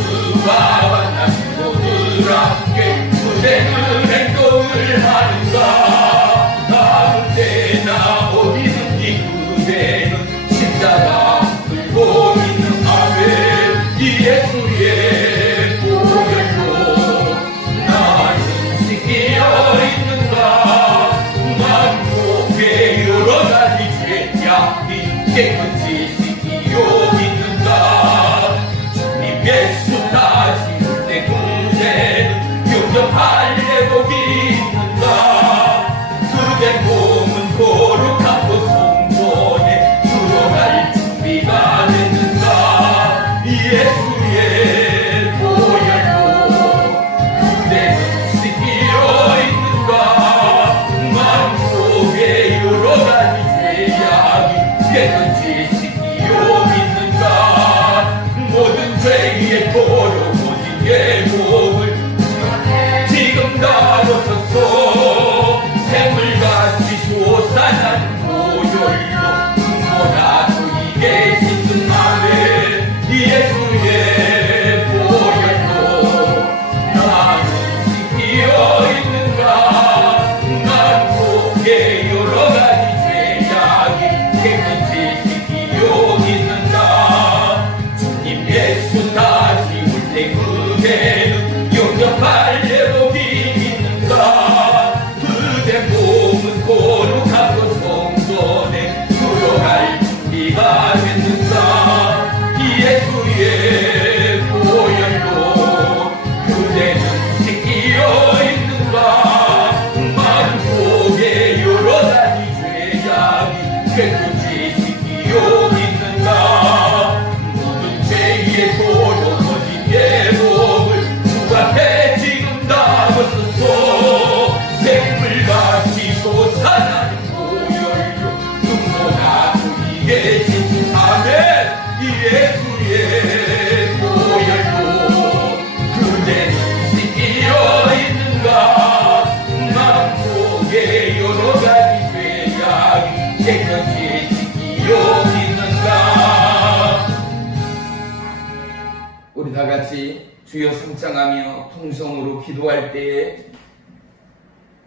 예수와 만나고 늘 함께 그대는 행동을 하는가. 언제나 어디든지 그대는 십자가 들고 있는 아멘. 이 예수의 보혈로 나는 씻기어 있는가. 마음속에 여러 가지 죄악이 깨끗이 씻기어 있는가. 주님 예수 다시 올 때 그대는 용접할 내복이 있는가. 그대 몸은 거룩하고 성전에 들어갈 준비가 됐는가. 예수의 보혈로 그대는 씻기어 있는가. 마음속에 여러 가지 죄악이 깨끗이 씻기어 있는가. 모든 죄의 도로 모든 예복을 지금 다 벗었어. 샘물같이 솟아난 보혈로 충분하고 이게 씻은 아멘. 예수의 보혈로 나는 씻기어 있는가. 마음속에 여러 가지 죄악이 깨끗이 씻기어 있는가. 주님 예수 다시 올 때 그대는 영접할 예복이 있는가. 그대 몸은 거룩하고 성전에 들어갈 준비가 됐는가. 예수의 보혈로 그대는 씻기어 있는가. 마음속에 여러 가지 죄악이 깨끗이 씻기어 있는가. 모든 죄의 도로 거짓 예복을 주 앞에 지금 다 벗었어. 샘물같이 솟아나는 보혈로 충분하고 이게 씻은 아멘. 예수의 보혈로 그대는 씻기어 있는가. 마음속에 여러 가지 죄악이 깨끗이 씻기어 있는가. 우리 다 같이 주여 성장하며 통성으로 기도할 때에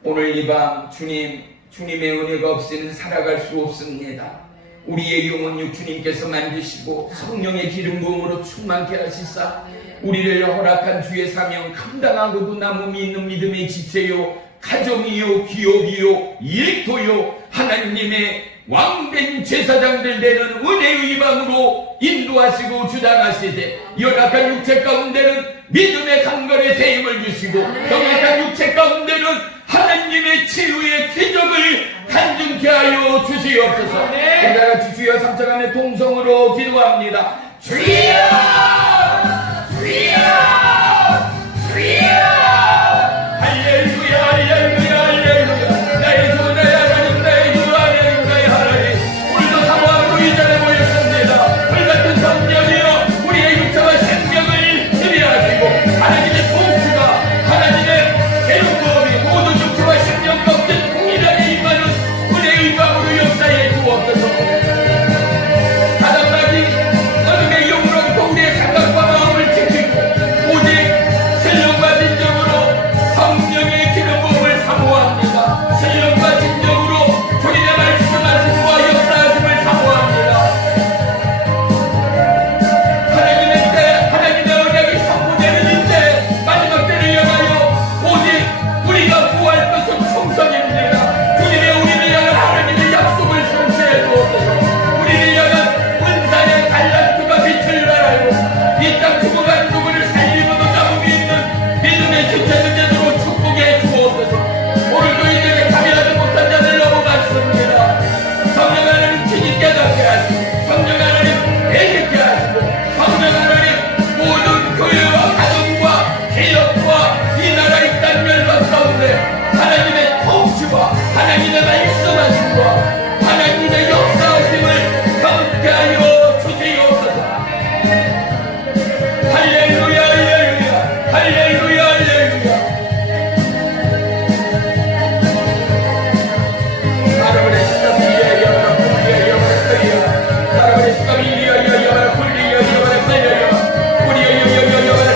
오늘 이 밤 주님의 은혜가 없이는 살아갈 수 없습니다. 우리의 영혼 주님께서 만드시고 성령의 기름 부음으로 충만케 하시사 우리를 허락한 주의 사명 감당하고도 남음이 있는 믿음의 지체요 가정이요 기업이요 일터요 하나님의 왕된 제사장들 되는 은혜의 방으로 인도하시고 주장하시되 연약한 육체 가운데는 믿음의 강건의 세임을 주시고 병약한 육체 가운데는 하나님의 치유의 기적을 간증케 하여 주시옵소서. 우리 다같이 주여 삼창하며 통성으로 기도합니다. 주여 주여 주여 할렐루야 할렐루야 할렐루야. 나의 주 나의 하나님 나의 주 하나님 나의 하나님. 우리도 사모함으로 이 자리에 모였습니다. 불같은 성령이여 우리의 육체와 생명을 지배하시고 하나님의 통치가 하나님의 개혁법이 모든 육체와 생명 가운데 동일하게 임하는 은혜의 방으로 역사해 주옵소서. 사단마귀 어둠의 영으로부터 우리의 생각과 마음을 지키고 오직 신령과 진정으로 성령의 기름부음을 사모합니다. 신령과 진정으로 주님의 말씀하심과 역사하심을 사모합니다. 하나님의 때 하나님의 언약이 선포되는 이때 마지막 때를 향하여 오직 우리가 구할 것은 충성입니다. 주님의 우리를 향한 하나님의 약속을 성취해 주옵소서. 우리를 향한 은사의 달란트가 빛을 발하고 이 땅 죽어간 누구를 살리고도 남음이 있는 믿음의 지체는 제대로 축복해 주옵소서. 오늘도 이 집에 참여하지 못한 자들 너무 많습니다. 성령 하나님 친히 깨닫게 하시고 성령 하나님 애듣게 하시고 성령 하나님 모든 교회와 가정과 개혁과 이 나라 이 땅 멸망 가운데 하나님의 통치와 하나님의 말씀하심과 하나님의 역사하심을 가득게 하여 주시옵소서. 할렐루야 할렐루야 할렐루야 할렐루야. 하나님의 시간이여 여러분 굴리여 여러분 굴리여 하나님의 시간이여 여러분 굴리여 여러분 굴리여 우리여 여러분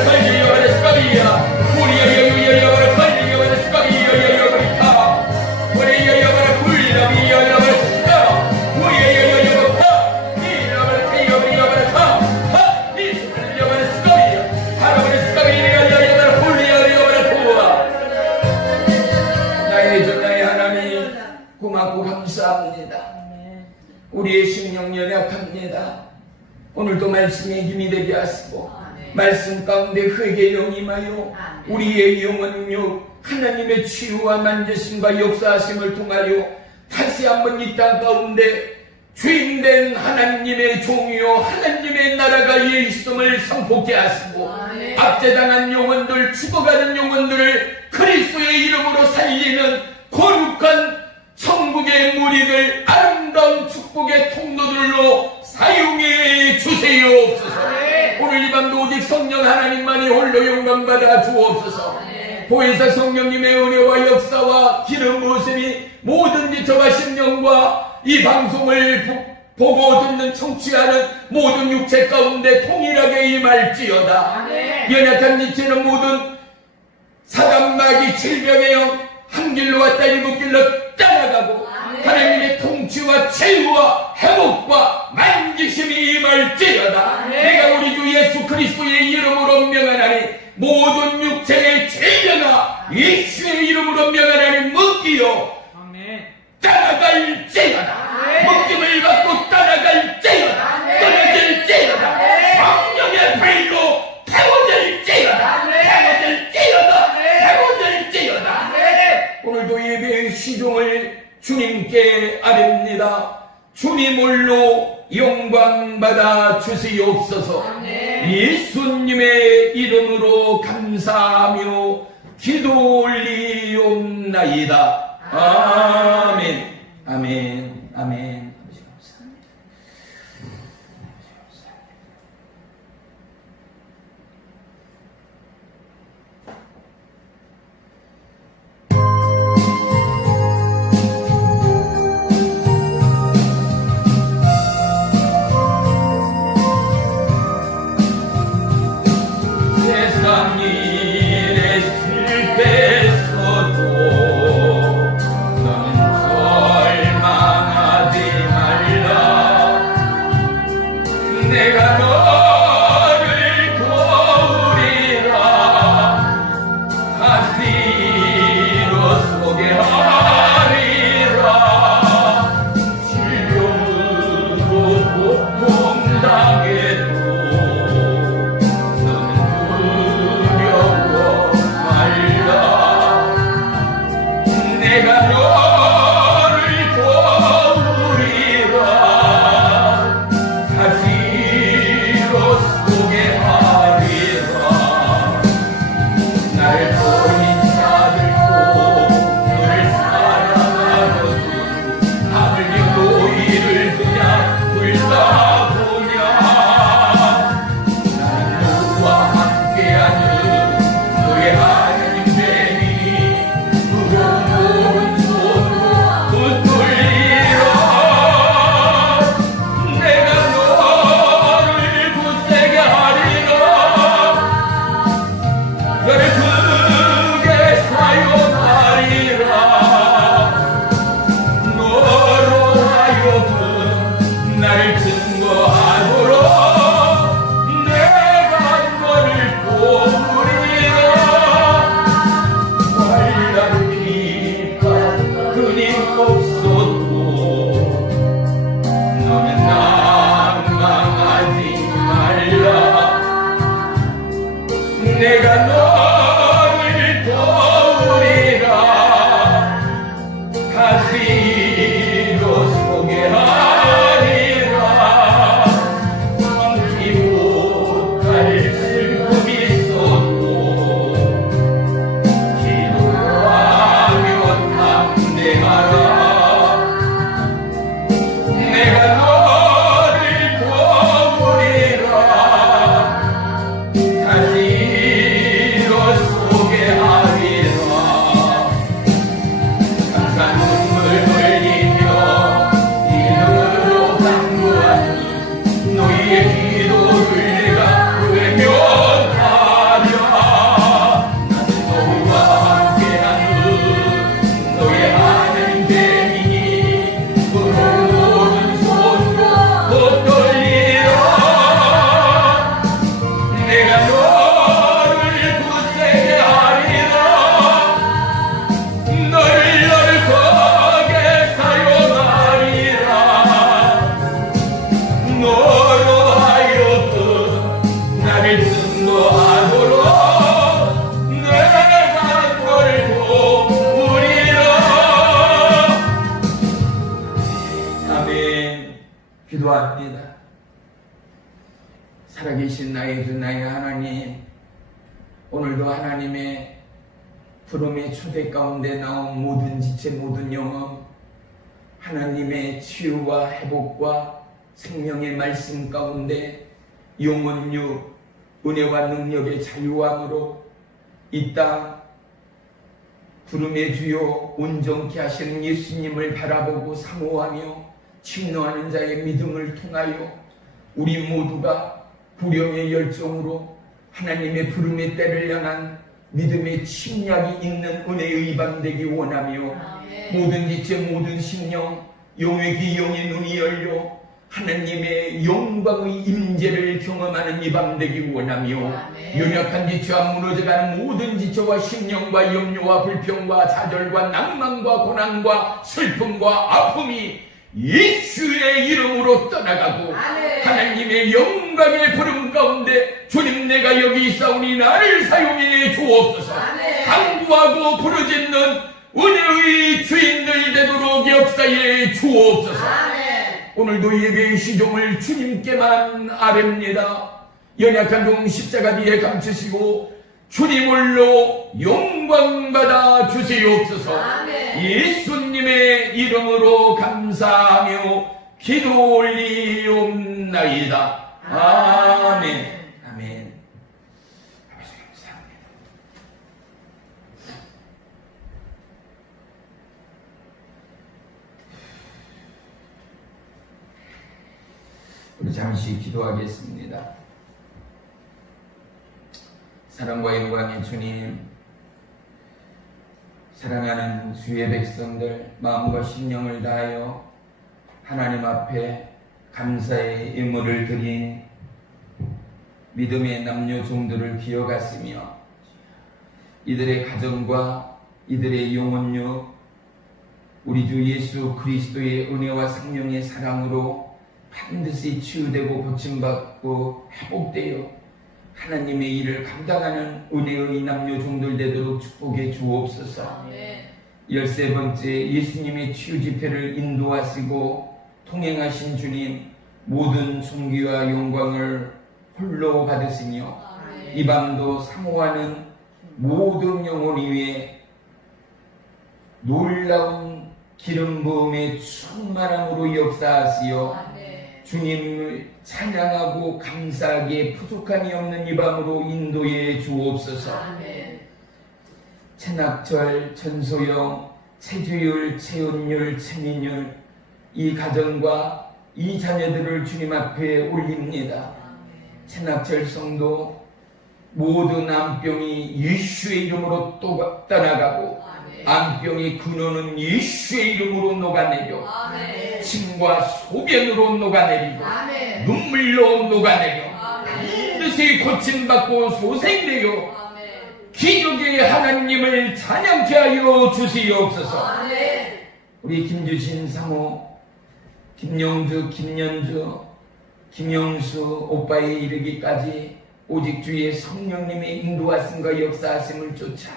감사합니다. 우리의 심령 연약합니다. 오늘도 말씀에 힘이 되게 하시고 말씀 가운데 회개 영임하여 우리의 영혼력 하나님의 치유와 만지심과 역사하심을 통하여 다시 한번 이 땅 가운데 주인된 하나님의 종이요 하나님의 나라가 있음을 선포케 하시고 압제당한 영혼들, 죽어가는 영혼들을 그리스도의 이름으로 살리는 거룩한 천국의 무리들, 아름다운 축복의 통로들로 사용해 주세요옵소서. 오늘 이 밤도 오직 성령 하나님만이 홀로 영광받아 주옵소서. 보혜사 성령님의 은혜와 역사와 기름 부으심이 모든 저와 심령과 이 방송을 보고 듣는 청취하는 모든 육체 가운데 통일하게 임할지어다. 연약한 지체는 모든 사단마귀 질병의 영 한 길로 왔다 일곱 길로 따라가고 하나님의 통치와 치유와 회복과 만지심이 임할지어다. 내가 우리 주 예수 그리스도의 이름으로 명하나니 모든 육체의 질병아 예수의 이름으로 명하나니 먹기요 따라갈지어다. 먹김을 받고 따라갈지어다. 끊어질지어다. 성령의 불로 태워질지어다. 태워질지어다. 오늘도 예배의 시종을 주님께 아뢰옵니다. 주님 홀로 영광받아 주시옵소서. 예수님의 이름으로 감사하며 기도 올리옵나이다. 아멘. 아멘. 아멘. 세상 일에 실패했어도 너는 절망하지 말라. 내가 너를 도우리라. 가시로 소개하리라. 질병으로 고통당해도 내가 너를 도우리라. 가시로 소개하리라. 나를 버린 자들도 너를 사랑하거든. 아버지 너희를 그냥 둘다 보냐. 나는 너와 함께하는 너의 하나님 되니 내가 너를 굳세게 하리라. 너를 크게 사용하리라. 너로 하여금 나를 증거하도록 내가 너를 도우리라. 환난 비가 끊임없어도 너는 낭망하지 말라. 내가 너를 도우리라. 가시로 소개하리라. 참지 못할 슬픔이 있어도 기도하며 담대하라. 내가 너를 도우리라. 가시로 살아계신 나의 주 나의 하나님, 오늘도 하나님의 부름의 초대 가운데 나온 모든 지체 모든 영혼, 하나님의 치유와 회복과 생명의 말씀 가운데 영혼육 은혜와 능력의 자유함으로 이 땅 부름의 주요 온전케 하시는 예수님을 바라보고 사모하며 침노하는 자의 믿음을 통하여 우리 모두가 불령의 열정으로 하나님의 부름의 때를 향한 믿음의 침략이 있는 은혜의 밤 되기 원하며 모든 지체 모든 심령 영의 귀 영의 눈이 열려 하나님의 영광의 임재를 경험하는 이 밤 되기 원하며 연약한 지체와 무너져가는 모든 지체와 심령과 염려와 불평과 좌절과 낭만과 고난과 슬픔과 아픔이 예수의 이름으로 떠나가고 하나님의 영광의 부름 가운데 주님 내가 여기 있사오니 나를 사용해 주옵소서. 간구하고 부르짖는 은혜의 주인들 되도록 역사해 주옵소서. 오늘도 예배의 시종을 주님께만 아뢰옵니다. 연약한 종 십자가 뒤에 감추시고 주님 홀로 영광받아 주시옵소서. 예수님의 이름으로 감사하며 기도 올리옵나이다. 아멘. 아멘. 감사합니다. 우리 잠시 기도하겠습니다. 사랑과 영광의 주님, 사랑하는 주의 백성들 마음과 심령을 다하여 하나님 앞에 감사의 예물을 드린 믿음의 남녀 종들을 기억하시며 이들의 가정과 이들의 영혼력 우리 주 예수 그리스도의 은혜와 생명의 사랑으로 반드시 치유되고 고침받고 회복되어 하나님의 일을 감당하는 은혜의 남녀 종들 되도록 축복해 주옵소서. 13번째 예수님의 치유 집회를 인도하시고 통행하신 주님, 모든 존귀와 영광을 홀로 받으시며 이 밤도 사모하는 모든 영혼 위에 놀라운 기름 부음의 충만함으로 역사하시어 주님을 찬양하고 감사하기에 부족함이 없는 이 밤으로 인도해 주옵소서. 최낙철, 전소영, 최주율, 최은율, 최민율 이 가정과 이 자녀들을 주님 앞에 올립니다. 최낙철 성도 모든 암병이 예수의 이름으로 또 떠나가고 암병의 근원은 예수의 이름으로 녹아내려 침과 소변으로 녹아내리고 눈물로 녹아내려 반드시 고침받고 소생되어 기적의 하나님을 찬양케 하여 주시옵소서. 우리 김주신 사모, 김영주, 김연주, 김영수 오빠에 이르기까지 오직 주의 성령님의 인도하심과 역사하심을 쫓아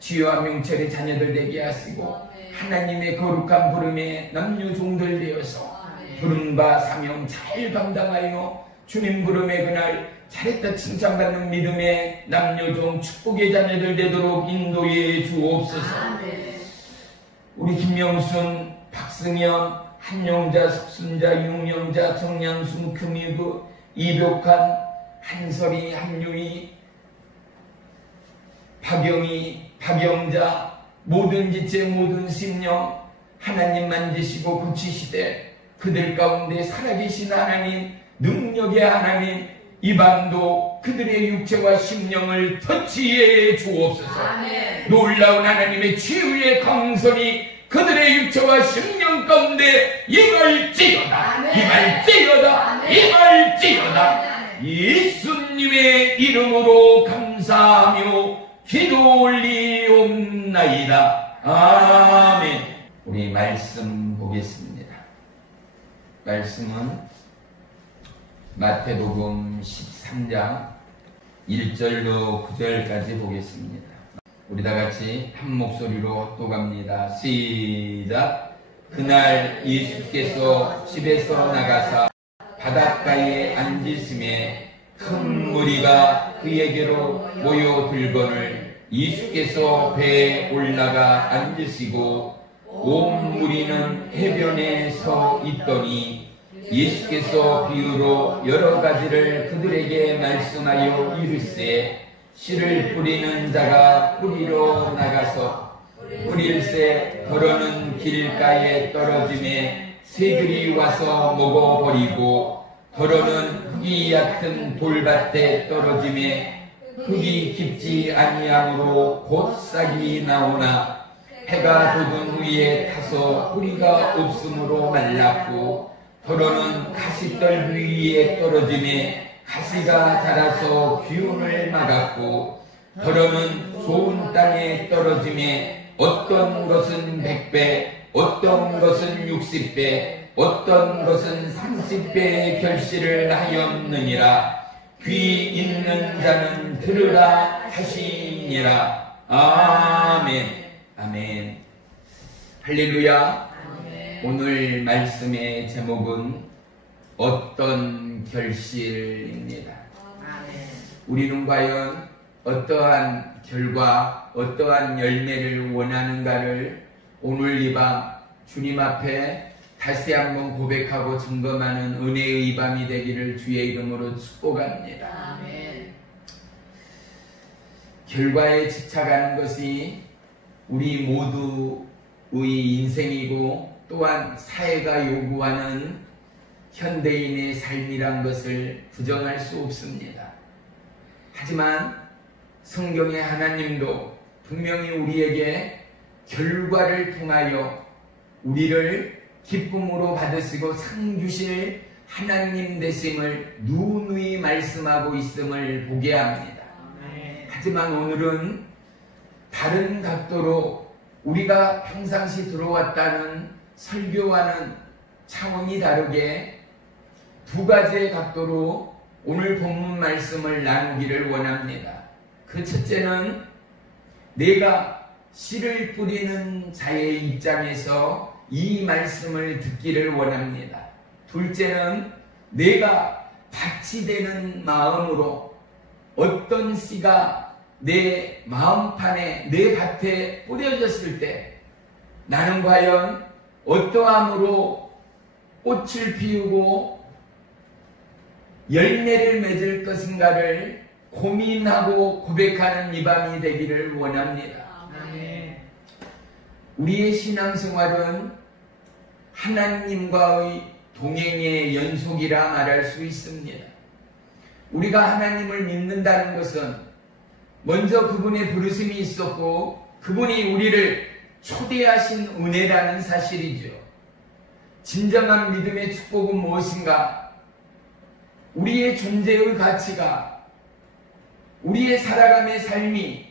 주여와 명철의 자녀들 되게 하시고 하나님의 거룩한 부름에 남녀 종들 되어서 부름과 사명 잘 감당하여 주님 부름의 그날 잘했다 칭찬받는 믿음의 남녀 종 축복의 자녀들 되도록 인도해 주옵소서. 우리 김명순, 박승현, 한용자, 석순자, 윤영자, 정양순, 금유구, 이벽한, 한설이, 한유희, 박영희, 박영자 모든 지체 모든 심령 하나님 만지시고 고치시되 그들 가운데 살아계신 하나님 능력의 하나님 이 밤도 그들의 육체와 심령을 터치해 주옵소서. 놀라운 하나님의 치유의 강선이 그들의 육체와 심령 가운데 임할지어다. 임할지어다. 임할지어다. 예수님의 이름으로 감사하며 기도 올리옵나이다. 아멘. 우리 말씀 보겠습니다. 말씀은 마태복음 13장 1절로 9절까지 보겠습니다. 우리 다같이 한 목소리로 또 갑니다. 시작. 그날 예수께서 집에서 나가사 바닷가에 앉으심에 큰 무리가 그에게로 모여들거늘 예수께서 배에 올라가 앉으시고 온 무리는 해변에 서 있더니 예수께서 비유로 여러 가지를 그들에게 말씀하여 이르시되 씨를 뿌리는 자가 뿌리러 나가서 뿌릴새 더러는 길가에 떨어짐에 새들이 와서 먹어버리고 더러는 흙이 얕은 돌밭에 떨어짐에 흙이 깊지 아니하므로 곧 싹이 나오나 해가 돋은 위에 타서 뿌리가 없으므로 말랐고 더러는 가시떨 위에 떨어짐에 가시가 자라서 기운을 막았고 더러는 좋은 땅에 떨어짐에 어떤 것은 100배 어떤 것은 60배 어떤 것은 30배의 결실을 하였느니라. 귀 있는 자는 들으라 하시니라. 아멘. 아멘. 할렐루야. 아멘. 오늘 말씀의 제목은 어떤 결실입니다. 아멘. 우리는 과연 어떠한 결과, 어떠한 열매를 원하는가를 오늘 이 밤 주님 앞에 다시 한번 고백하고 점검하는 은혜의 밤이 되기를 주의 이름으로 축복합니다. 아멘. 결과에 집착하는 것이 우리 모두의 인생이고 또한 사회가 요구하는 현대인의 삶이란 것을 부정할 수 없습니다. 하지만 성경의 하나님도 분명히 우리에게 결과를 통하여 우리를 기쁨으로 받으시고 상 주실 하나님 되심을 누누이 말씀하고 있음을 보게 합니다. 하지만 오늘은 다른 각도로 우리가 평상시 들어왔다는 설교와는 차원이 다르게 두 가지의 각도로 오늘 본문 말씀을 나누기를 원합니다. 그 첫째는 내가 씨를 뿌리는 자의 입장에서 이 말씀을 듣기를 원합니다. 둘째는 내가 밭이 되는 마음으로 어떤 씨가 내 마음판에 내 밭에 뿌려졌을 때 나는 과연 어떠함으로 꽃을 피우고 열매를 맺을 것인가를 고민하고 고백하는 이 밤이 되기를 원합니다. 우리의 신앙생활은 하나님과의 동행의 연속이라 말할 수 있습니다. 우리가 하나님을 믿는다는 것은 먼저 그분의 부르심이 있었고 그분이 우리를 초대하신 은혜라는 사실이죠. 진정한 믿음의 축복은 무엇인가? 우리의 존재의 가치가, 우리의 살아감의 삶이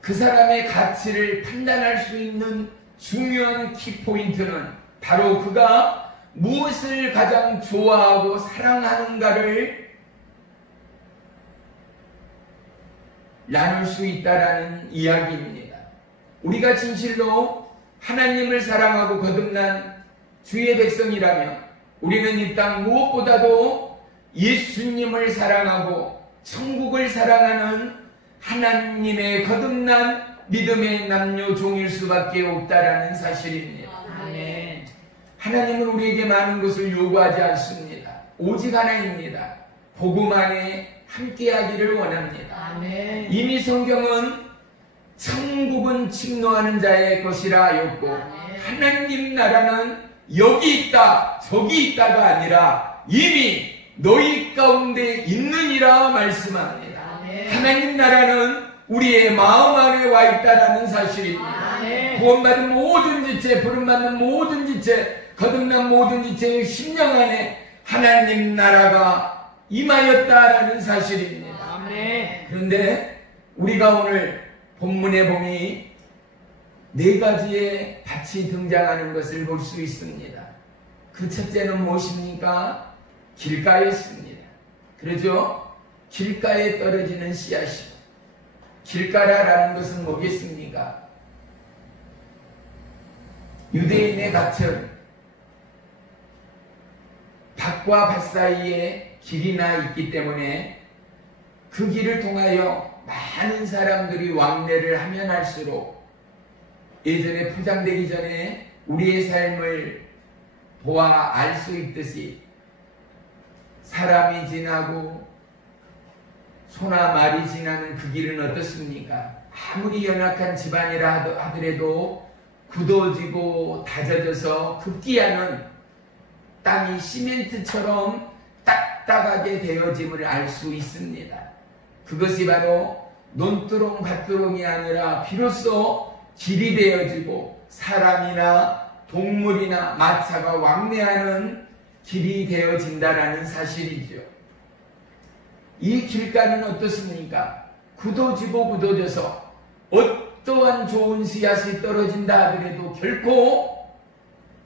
그 사람의 가치를 판단할 수 있는 중요한 키포인트는 바로 그가 무엇을 가장 좋아하고 사랑하는가를 나눌 수 있다라는 이야기입니다. 우리가 진실로 하나님을 사랑하고 거듭난 주의 백성이라면 우리는 이 땅 무엇보다도 예수님을 사랑하고 천국을 사랑하는 하나님의 거듭난 믿음의 남녀 종일 수밖에 없다라는 사실입니다. 아멘. 하나님은 우리에게 많은 것을 요구하지 않습니다. 오직 하나입니다. 복음 안에 함께하기를 원합니다. 아멘. 이미 성경은 천국은 침노하는 자의 것이라 하였고 하나님 나라는 여기 있다 저기 있다가 아니라 이미 너희 가운데 있느니라 말씀합니다. 하나님 나라는 우리의 마음 안에 와 있다라는 사실입니다. 구원받은 모든 지체, 부름받는 모든 지체, 거듭난 모든 지체의 심령 안에 하나님 나라가 임하였다라는 사실입니다. 그런데 우리가 오늘 본문에 보니 네 가지의 밭이 등장하는 것을 볼 수 있습니다. 그 첫째는 무엇입니까? 길가에 있습니다. 그러죠? 길가에 떨어지는 씨앗이고, 길가라는 것은 뭐겠습니까? 유대인의 밭은 밭과 밭 사이에 길이나 있기 때문에 그 길을 통하여 많은 사람들이 왕래를 하면 할수록 예전에 포장되기 전에 우리의 삶을 보아 알 수 있듯이 사람이 지나고 소나 말이 지나는 그 길은 어떻습니까? 아무리 연약한 집안이라 하더라도 굳어지고 다져져서 급기야는 땅이 시멘트처럼 딱딱하게 되어짐을 알 수 있습니다. 그것이 바로 논두렁 밭두렁이 아니라 비로소 길이 되어지고 사람이나 동물이나 마차가 왕래하는 길이 되어진다라는 사실이죠. 이 길가는 어떻습니까? 굳어지고 굳어져서 어떠한 좋은 씨앗이 떨어진다 하더라도 결코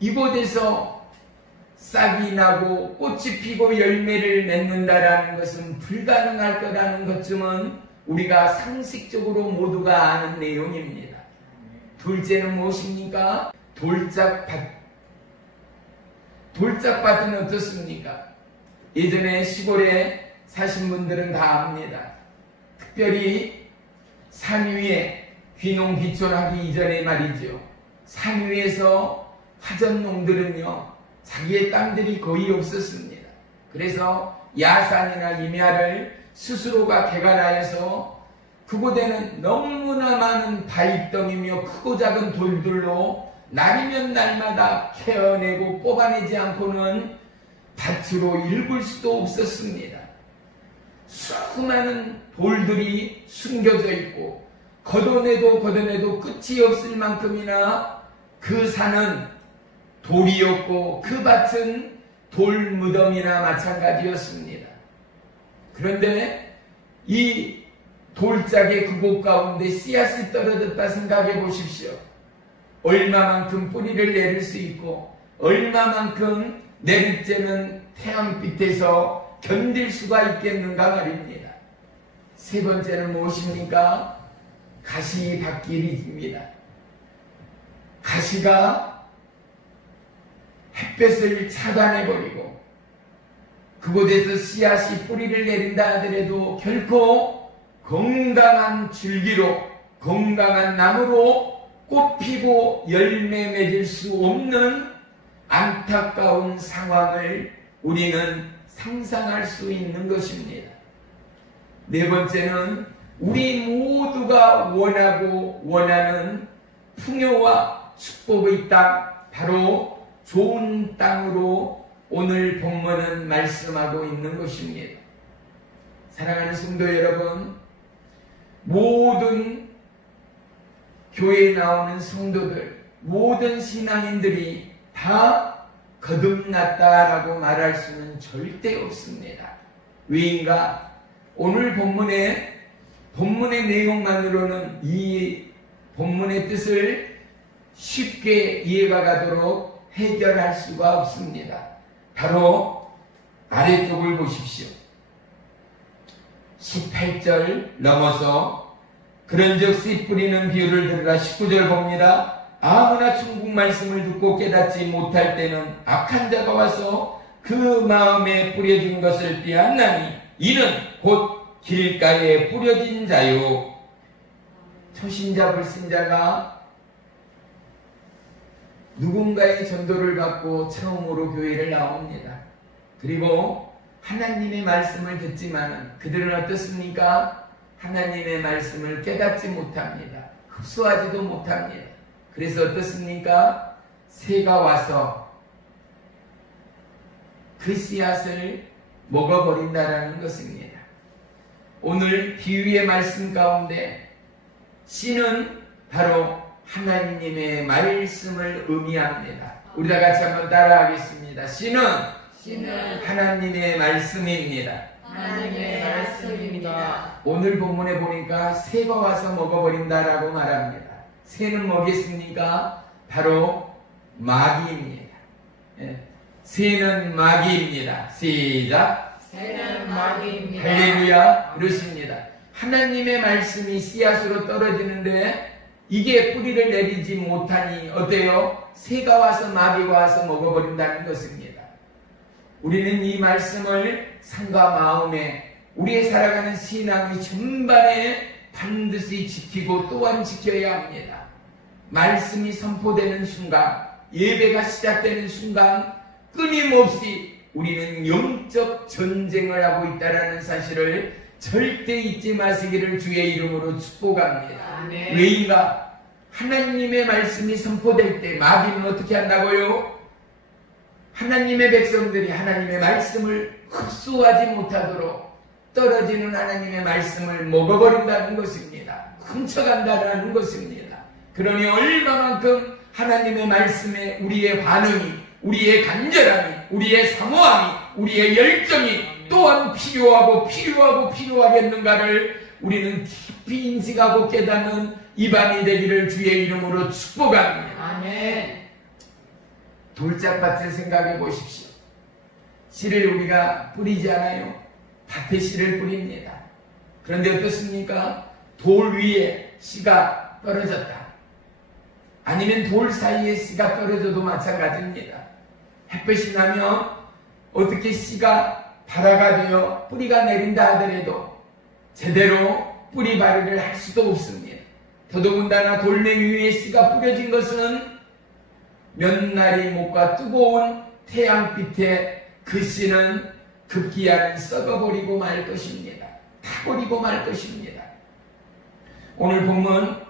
이곳에서 싹이 나고 꽃이 피고 열매를 맺는다라는 것은 불가능할 거라는 것쯤은 우리가 상식적으로 모두가 아는 내용입니다. 둘째는 무엇입니까? 돌짝밭은 어떻습니까? 예전에 시골에 사신 분들은 다 압니다. 특별히 산 위에 귀농 귀촌하기 이전에 말이죠. 산 위에서 화전농들은요, 자기의 땅들이 거의 없었습니다. 그래서 야산이나 임야를 스스로가 개발하여서 그곳에는 너무나 많은 바위덩이며 크고 작은 돌들로 날이면 날마다 캐어내고 뽑아내지 않고는 밭으로 일굴 수도 없었습니다. 수많은 돌들이 숨겨져 있고 걷어내도 끝이 없을 만큼이나 그 산은 돌이었고 그 밭은 돌무덤이나 마찬가지였습니다. 그런데 이 돌짝의 그곳 가운데 씨앗이 떨어졌다 생각해 보십시오. 얼마만큼 뿌리를 내릴 수 있고 얼마만큼 내리쬐는 태양빛에서 견딜 수가 있겠는가 말입니다. 세 번째는 무엇입니까? 가시밭길입니다. 가시가 햇볕을 차단해버리고 그곳에서 씨앗이 뿌리를 내린다 하더라도 결코 건강한 줄기로 건강한 나무로 꽃 피고 열매 맺을 수 없는 안타까운 상황을 우리는 상상할 수 있는 것입니다. 네 번째는 우리 모두가 원하고 원하는 풍요와 축복의 땅, 바로 좋은 땅으로 오늘 본문은 말씀하고 있는 것입니다. 사랑하는 성도 여러분, 모든 교회에 나오는 성도들, 모든 신앙인들이 다 거듭났다라고 말할 수는 절대 없습니다. 왜인가? 오늘 본문의 내용만으로는 이 본문의 뜻을 쉽게 이해가 가도록 해결할 수가 없습니다. 바로 아래쪽을 보십시오. 18절 넘어서 그런즉 씨 뿌리는 비유를 들으라. 19절 봅니다. 아무나 천국 말씀을 듣고 깨닫지 못할 때는 악한 자가 와서 그 마음에 뿌려진 것을 빼앗나니 이는 곧 길가에 뿌려진 자요. 초신자 불신자가 누군가의 전도를 받고 처음으로 교회를 나옵니다. 그리고 하나님의 말씀을 듣지만 그들은 어떻습니까? 하나님의 말씀을 깨닫지 못합니다. 흡수하지도 못합니다. 그래서 어떻습니까? 새가 와서 그 씨앗을 먹어버린다라는 것입니다. 오늘 비유의 말씀 가운데 씨는 바로 하나님의 말씀을 의미합니다. 우리 다 같이 한번 따라하겠습니다. 씨는 하나님의 말씀입니다. 하나님의 말씀입니다. 오늘 본문에 보니까 새가 와서 먹어버린다라고 말합니다. 새는 뭐겠습니까? 바로 마귀입니다. 새는 마귀입니다. 시작. 새는 마귀입니다. 할렐루야. 그렇습니다. 하나님의 말씀이 씨앗으로 떨어지는데 이게 뿌리를 내리지 못하니 어때요? 새가 와서 마귀가 와서 먹어버린다는 것입니다. 우리는 이 말씀을 삶과 마음에 우리의 살아가는 신앙의 전반에 반드시 지키고 또한 지켜야 합니다. 말씀이 선포되는 순간, 예배가 시작되는 순간 끊임없이 우리는 영적 전쟁을 하고 있다는 사실을 절대 잊지 마시기를 주의 이름으로 축복합니다. 아멘. 왜인가? 하나님의 말씀이 선포될 때 마귀는 어떻게 한다고요? 하나님의 백성들이 하나님의 말씀을 흡수하지 못하도록 떨어지는 하나님의 말씀을 먹어버린다는 것입니다. 훔쳐간다는 것입니다. 그러니 얼마만큼 하나님의 말씀에 우리의 반응이, 우리의 간절함이, 우리의 사모함이, 우리의 열정이 또한 필요하겠는가를 우리는 깊이 인식하고 깨닫는 이반이 되기를 주의 이름으로 축복합니다. 아멘. 돌짝밭을 생각해 보십시오. 씨를 우리가 뿌리지 않아요? 밭에 씨를 뿌립니다. 그런데 어떻습니까? 돌 위에 씨가 떨어졌다. 아니면 돌 사이에 씨가 떨어져도 마찬가지입니다. 햇볕이 나면 어떻게 씨가 발화가 되어 뿌리가 내린다 하더라도 제대로 뿌리 발효를 할 수도 없습니다. 더더군다나 돌멩이 위에 씨가 뿌려진 것은 몇 날이 못 가 뜨거운 태양빛에 그 씨는 급기야는 썩어버리고 말 것입니다. 타버리고 말 것입니다. 오늘 본문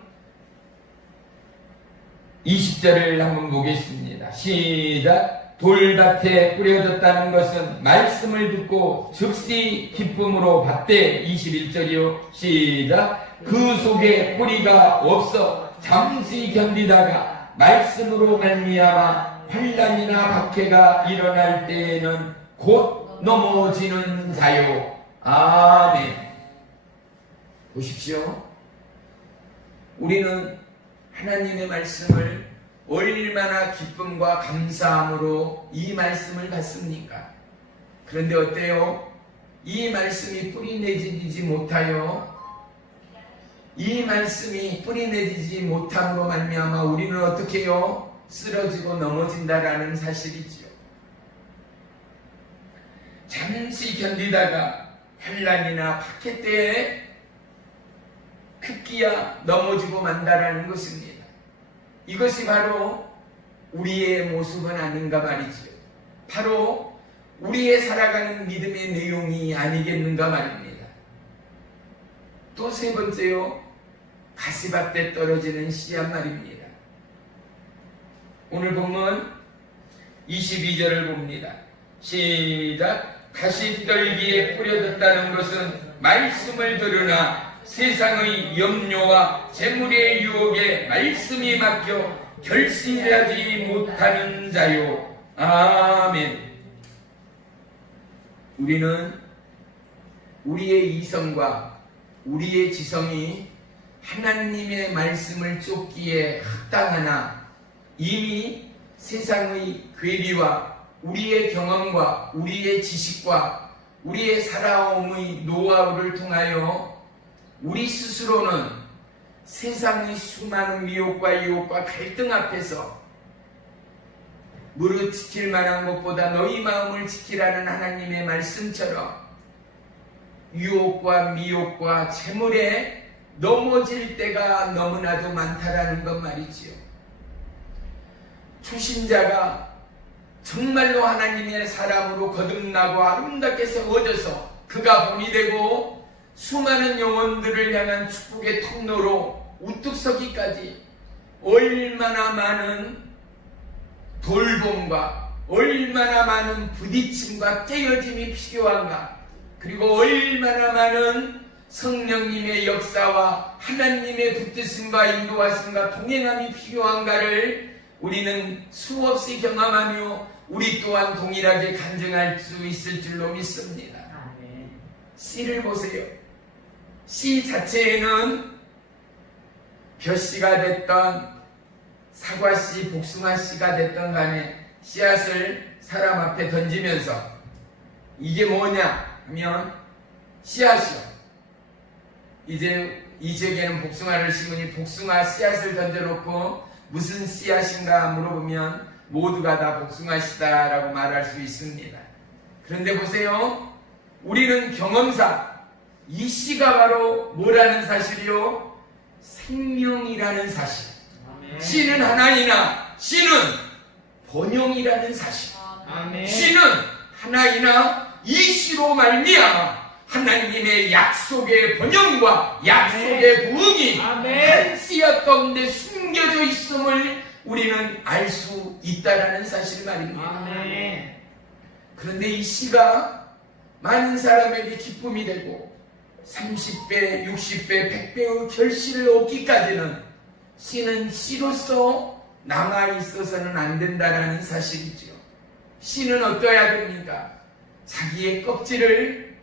20절을 한번 보겠습니다. 시작. 돌밭에 뿌려졌다는 것은 말씀을 듣고 즉시 기쁨으로 받되. 21절이요. 시작. 그 속에 뿌리가 없어 잠시 견디다가 말씀으로 말미암아 환난이나 박해가 일어날 때에는 곧 넘어지는 자요. 아멘. 보십시오. 우리는 하나님의 말씀을 얼마나 기쁨과 감사함으로 이 말씀을 받습니까? 그런데 어때요? 이 말씀이 뿌리내리지 못하여 이 말씀이 뿌리내리지 못함으로 말미암아 우리는 어떻게 해요? 쓰러지고 넘어진다라는 사실이지요. 잠시 견디다가 환난이나 박해 때에 급기야 넘어지고 만다라는 것입니다. 이것이 바로 우리의 모습은 아닌가 말이지요. 바로 우리의 살아가는 믿음의 내용이 아니겠는가 말입니다. 또 세 번째요. 가시밭에 떨어지는 씨앗 말입니다. 오늘 보면 22절을 봅니다. 시작. 가시떨기에 뿌려졌다는 것은 말씀을 들으나 세상의 염려와 재물의 유혹에 말씀이 막혀 결실하지 못하는 자요. 아멘. 우리는 우리의 이성과 우리의 지성이 하나님의 말씀을 쫓기에 합당하나 이미 세상의 괴리와 우리의 경험과 우리의 지식과 우리의 살아옴의 노하우를 통하여 우리 스스로는 세상의 수많은 미혹과 유혹과 갈등 앞에서 무릇 지킬 만한 것보다 너희 마음을 지키라는 하나님의 말씀처럼 유혹과 미혹과 재물에 넘어질 때가 너무나도 많다라는 것 말이지요. 초신자가 정말로 하나님의 사람으로 거듭나고 아름답게 세워져서 그가 본이 되고 수많은 영혼들을 향한 축복의 통로로 우뚝 서기까지 얼마나 많은 돌봄과 얼마나 많은 부딪힘과 깨어짐이 필요한가, 그리고 얼마나 많은 성령님의 역사와 하나님의 붙드심과 인도하심과 동행함이 필요한가를 우리는 수없이 경험하며 우리 또한 동일하게 간증할 수 있을 줄로 믿습니다. 씨를 보세요. 씨 자체에는 벼씨가 됐던 사과씨, 복숭아씨가 됐던 간에 씨앗을 사람 앞에 던지면서 이게 뭐냐 하면 씨앗이요. 이제 이 지역에는 복숭아를 심으니 복숭아 씨앗을 던져놓고 무슨 씨앗인가 물어보면 모두가 다 복숭아씨다 라고 말할 수 있습니다. 그런데 보세요. 우리는 경험상 이 씨가 바로 뭐라는 사실이요? 생명이라는 사실. 씨는 하나이나 씨는 번영이라는 사실. 씨는 하나이나 이 씨로 말미암아 하나님의 약속의 번영과 약속의 부흥이 한 씨앗 가운데 숨겨져 있음을 우리는 알 수 있다라는 사실 말입니다. 그런데 이 씨가 많은 사람에게 기쁨이 되고 30배, 60배, 100배의 결실을 얻기까지는 씨는 씨로서 남아있어서는 안 된다라는 사실이죠. 씨는 어떠해야 됩니까? 자기의 껍질을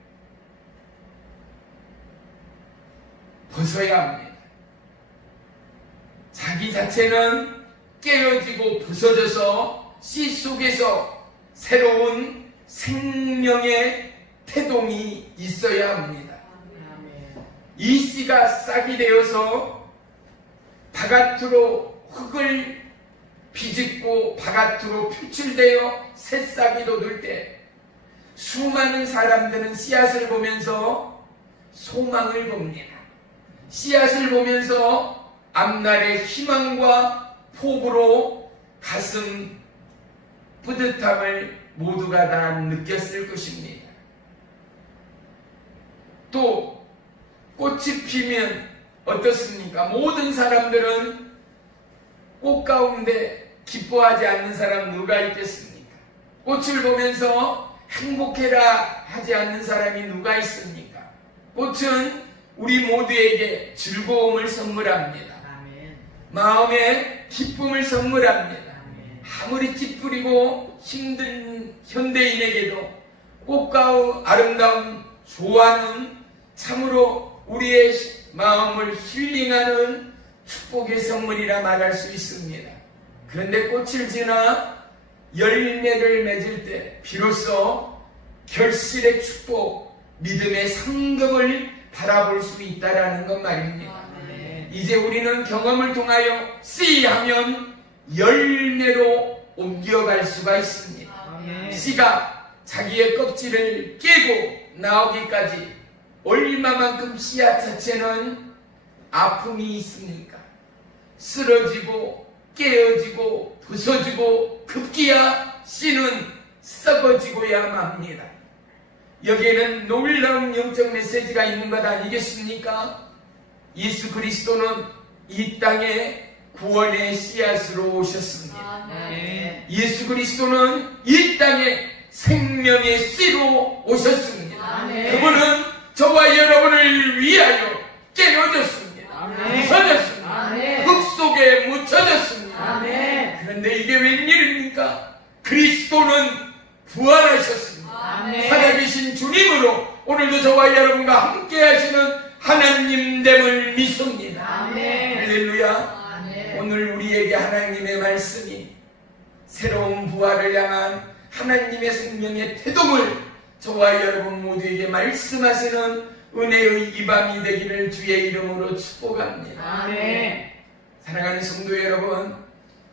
벗어야 합니다. 자기 자체는 깨어지고 부서져서 씨 속에서 새로운 생명의 태동이 있어야 합니다. 이 씨가 싹이 되어서 바깥으로 흙을 비집고 바깥으로 표출되어 새싹이 돋을 때 수많은 사람들은 씨앗을 보면서 소망을 봅니다. 씨앗을 보면서 앞날의 희망과 포부로 가슴 뿌듯함을 모두가 다 느꼈을 것입니다. 또 꽃이 피면 어떻습니까? 모든 사람들은 꽃 가운데 기뻐하지 않는 사람 누가 있겠습니까? 꽃을 보면서 행복해라 하지 않는 사람이 누가 있습니까? 꽃은 우리 모두에게 즐거움을 선물합니다. 마음에 기쁨을 선물합니다. 아무리 찌푸리고 힘든 현대인에게도 꽃과 아름다운 조화는 참으로 우리의 마음을 힐링하는 축복의 선물이라 말할 수 있습니다. 그런데 꽃을 지나 열매를 맺을 때 비로소 결실의 축복, 믿음의 상급을 바라볼 수 있다라는 것 말입니다. 이제 우리는 경험을 통하여 씨하면 열매로 옮겨갈 수가 있습니다. 씨가 자기의 껍질을 깨고 나오기까지 얼마만큼 씨앗 자체는 아픔이 있습니까? 쓰러지고 깨어지고 부서지고 급기야 씨는 썩어지고야 맙니다. 여기에는 놀라운 영적 메시지가 있는 것 아니겠습니까? 예수 그리스도는 이 땅에 구원의 씨앗으로 오셨습니다. 예수 그리스도는 이 땅에 생명의 씨로 오셨습니다. 그분은 저와 여러분을 위하여 깨어졌습니다. 부서졌습니다. 흙 속에 묻혀졌습니다. 그런데 이게 웬일입니까? 그리스도는 부활하셨습니다. 살아계신 주님으로 오늘도 저와 여러분과 함께 하시는 하나님됨을 믿습니다. 할렐루야. 오늘 우리에게 하나님의 말씀이 새로운 부활을 향한 하나님의 생명의 태동을 저와 여러분 모두에게 말씀하시는 은혜의 이 밤이 되기를 주의 이름으로 축복합니다. 사랑하는 성도 여러분,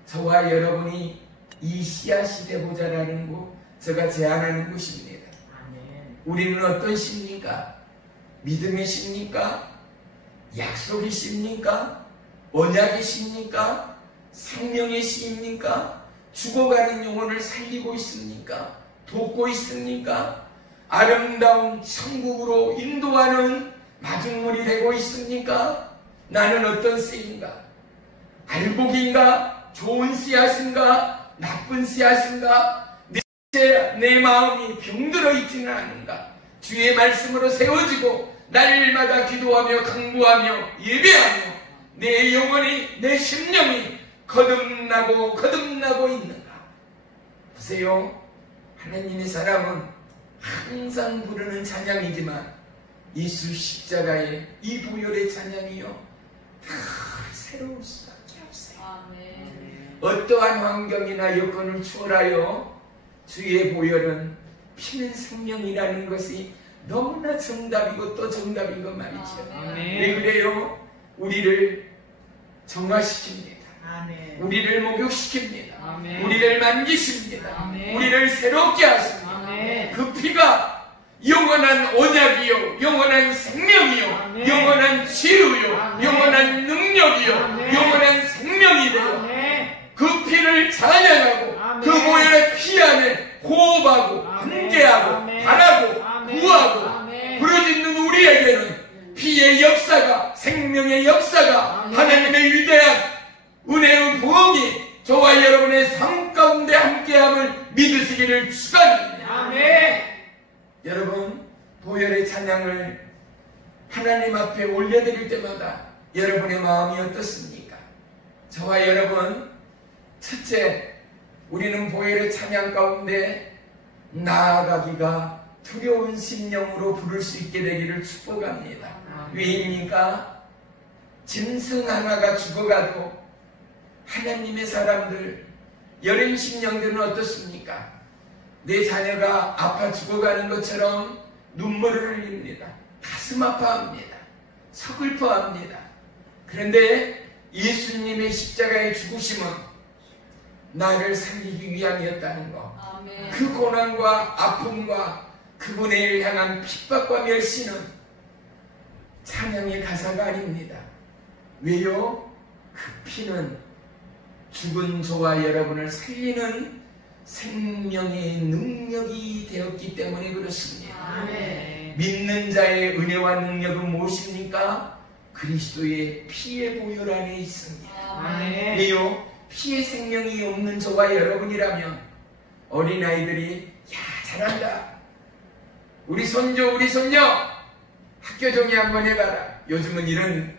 저와 여러분이 이 씨앗이 되고자라는 곳, 제가 제안하는 곳입니다. 우리는 어떤 씨입니까? 믿음의 씨입니까? 약속의 씨입니까? 언약의 씨입니까? 생명의 씨입니까? 죽어가는 영혼을 살리고 있습니까? 돕고 있습니까? 아름다운 천국으로 인도하는 마중물이 되고 있습니까? 나는 어떤 씨인가? 알곡인가? 좋은 씨앗인가? 나쁜 씨앗인가? 내 마음이 병들어 있지는 않은가? 주의 말씀으로 세워지고 날마다 기도하며 강구하며 예배하며 내 영혼이 내 심령이 거듭나고 있는가? 보세요. 하나님의 사람은 항상 부르는 찬양이지만 예수 십자가의 이 보혈의 찬양이요 다 새로울 수밖에 없어요. 어떠한 환경이나 여건을 초월하여 주의 보혈은 피는 생명이라는 것이 너무나 정답이고 또 정답인 것 말이죠. 왜 그래요? 우리를 정화시킵니다. 우리를 목욕시킵니다. 우리를 만지십니다. 우리를 새롭게 하십니다. 그 피가 영원한 언약이요, 영원한 생명이요, 아멘. 영원한 치유요, 아멘. 영원한 능력이요, 아멘. 영원한 생명이 되어 아멘. 그 피를 찬양하고 아멘. 그 보혈의 피 안에 호흡하고 아멘. 함께하고 아멘. 바라고 아멘. 구하고 아멘. 부르짖는 우리에게는 피의 역사가, 생명의 역사가, 아멘. 하나님의 위대한 은혜의 부흥이 저와 여러분의 삶 가운데 함께함을 믿으시기를 축원합니다. 아멘. 여러분, 보혈의 찬양을 하나님 앞에 올려드릴 때마다 여러분의 마음이 어떻습니까? 저와 여러분, 첫째, 우리는 보혈의 찬양 가운데 나아가기가 두려운 심령으로 부를 수 있게 되기를 축복합니다. 왜입니까? 짐승 하나가 죽어가도 하나님의 사람들, 여린 심령들은 어떻습니까? 내 자녀가 아파 죽어가는 것처럼 눈물을 흘립니다. 가슴 아파합니다. 서글퍼합니다. 그런데 예수님의 십자가의 죽으심은 나를 살리기 위함이었다는 것. 아멘. 그 고난과 아픔과 그분을 향한 핍박과 멸시는 찬양의 가사가 아닙니다. 왜요? 그 피는 죽은 저와 여러분을 살리는 생명의 능력이 되었기 때문에 그렇습니다. 아멘. 믿는 자의 은혜와 능력은 무엇입니까? 그리스도의 피의 보혈 안에 있습니다. 아멘. 왜요? 피의 생명이 없는 저와 여러분이라면 어린아이들이 야 잘한다, 우리 손주 우리 손녀 학교 종이 한번 해봐라. 요즘은 이런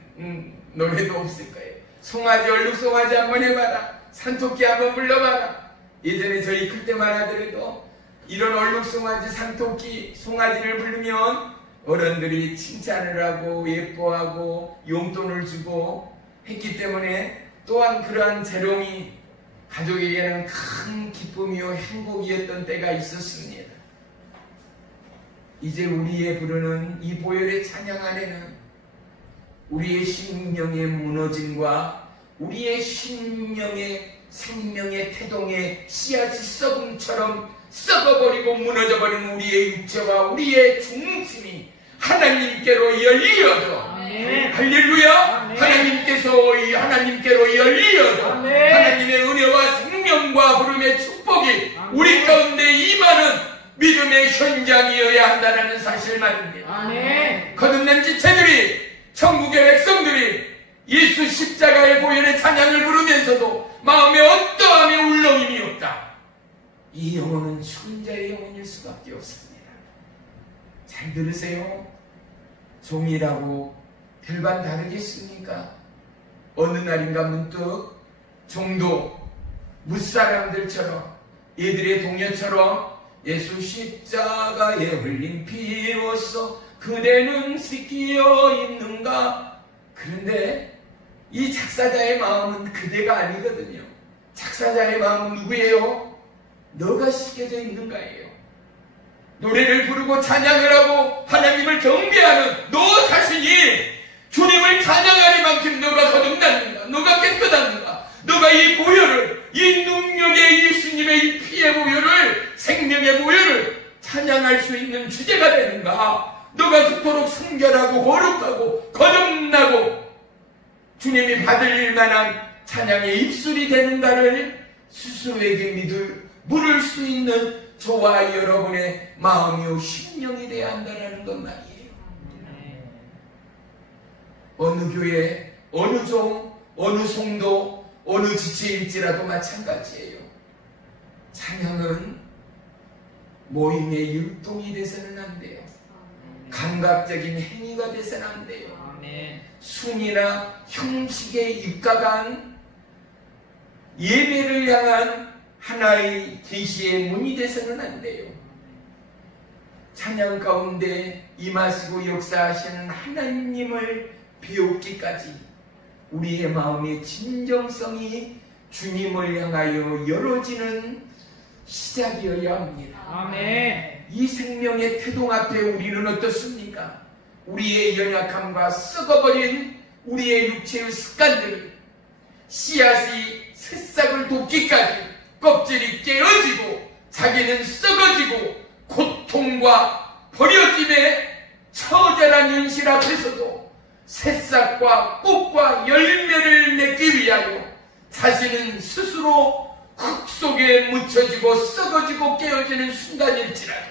노래도 없을 거예요. 송아지 얼룩송아지 한번 해봐라. 산토끼 한번 불러봐라. 예전에 저희 클 때만 하더라도 이런 얼룩송아지, 산토끼, 송아지를 부르면 어른들이 칭찬을 하고 예뻐하고 용돈을 주고 했기 때문에 또한 그러한 재롱이 가족에게는 큰 기쁨이요 행복이었던 때가 있었습니다. 이제 우리의 부르는 이 보혈의 찬양 안에는 우리의 심령의 무너짐과 우리의 심령의 생명의 태동의 씨앗이 썩음처럼 썩어버리고 무너져버린 우리의 육체와 우리의 중심이 하나님께로 열리어져. 아멘. 할렐루야. 아멘. 하나님께로 열리어져. 아멘. 하나님의 은혜와 생명과 부름의 축복이 아멘. 우리 가운데 임하는 믿음의 현장이어야 한다는 사실 말입니다. 아멘. 거듭난 지체들이, 천국의 백성들이 예수 십자가의 보혈의 찬양을 부르면서도 마음에 어떠함의 울렁임이 없다. 이 영혼은 죽은 자의 영혼일 수밖에 없습니다. 잘 들으세요. 종이라고 별반 다르겠습니까? 어느 날인가 문득 종도 무사람들처럼, 얘들의 동료처럼 예수 십자가에 흘린 피로써 그대는 씻기어 있는가? 그런데 이 작사자의 마음은 그대가 아니거든요. 작사자의 마음은 누구예요? 너가 씻겨져 있는가예요. 노래를 부르고 찬양을 하고 하나님을 경배하는 너 자신이 주님을 찬양하리만큼 너가 거듭났는가? 너가 깨끗한가? 너가 이 보혈을, 이 능력의 예수님의 이 피의 보혈을, 생명의 보혈을 찬양할 수 있는 주제가 되는가? 너가 그토록 순결하고 거룩하고 거듭나고 주님이 받을 만한 찬양의 입술이 되는가를 스스로에게 물을 수 있는 저와 여러분의 마음이요 심령이 되어야 한다는 것 말이에요. 어느 교회, 어느 종, 어느 성도, 어느 지체일지라도 마찬가지예요. 찬양은 모임의 율동이 돼서는 안 돼요. 감각적인 행위가 돼서는 안 돼요. 순이나 형식에 입각한 예배를 향한 하나의 계시의 문이 돼서는 안 돼요. 찬양 가운데 임하시고 역사하시는 하나님을 배우기까지 우리의 마음의 진정성이 주님을 향하여 열어지는 시작이어야 합니다. 아멘. 이 생명의 태동 앞에 우리는 어떻습니까? 우리의 연약함과 썩어버린 우리의 육체의 습관들이 씨앗이 새싹을 돋기까지 껍질이 깨어지고 자기는 썩어지고 고통과 버려짐에 처절한 현실 앞에서도 새싹과 꽃과 열매를 맺기 위하여 자신은 스스로 흙 속에 묻혀지고 썩어지고 깨어지는 순간일지라도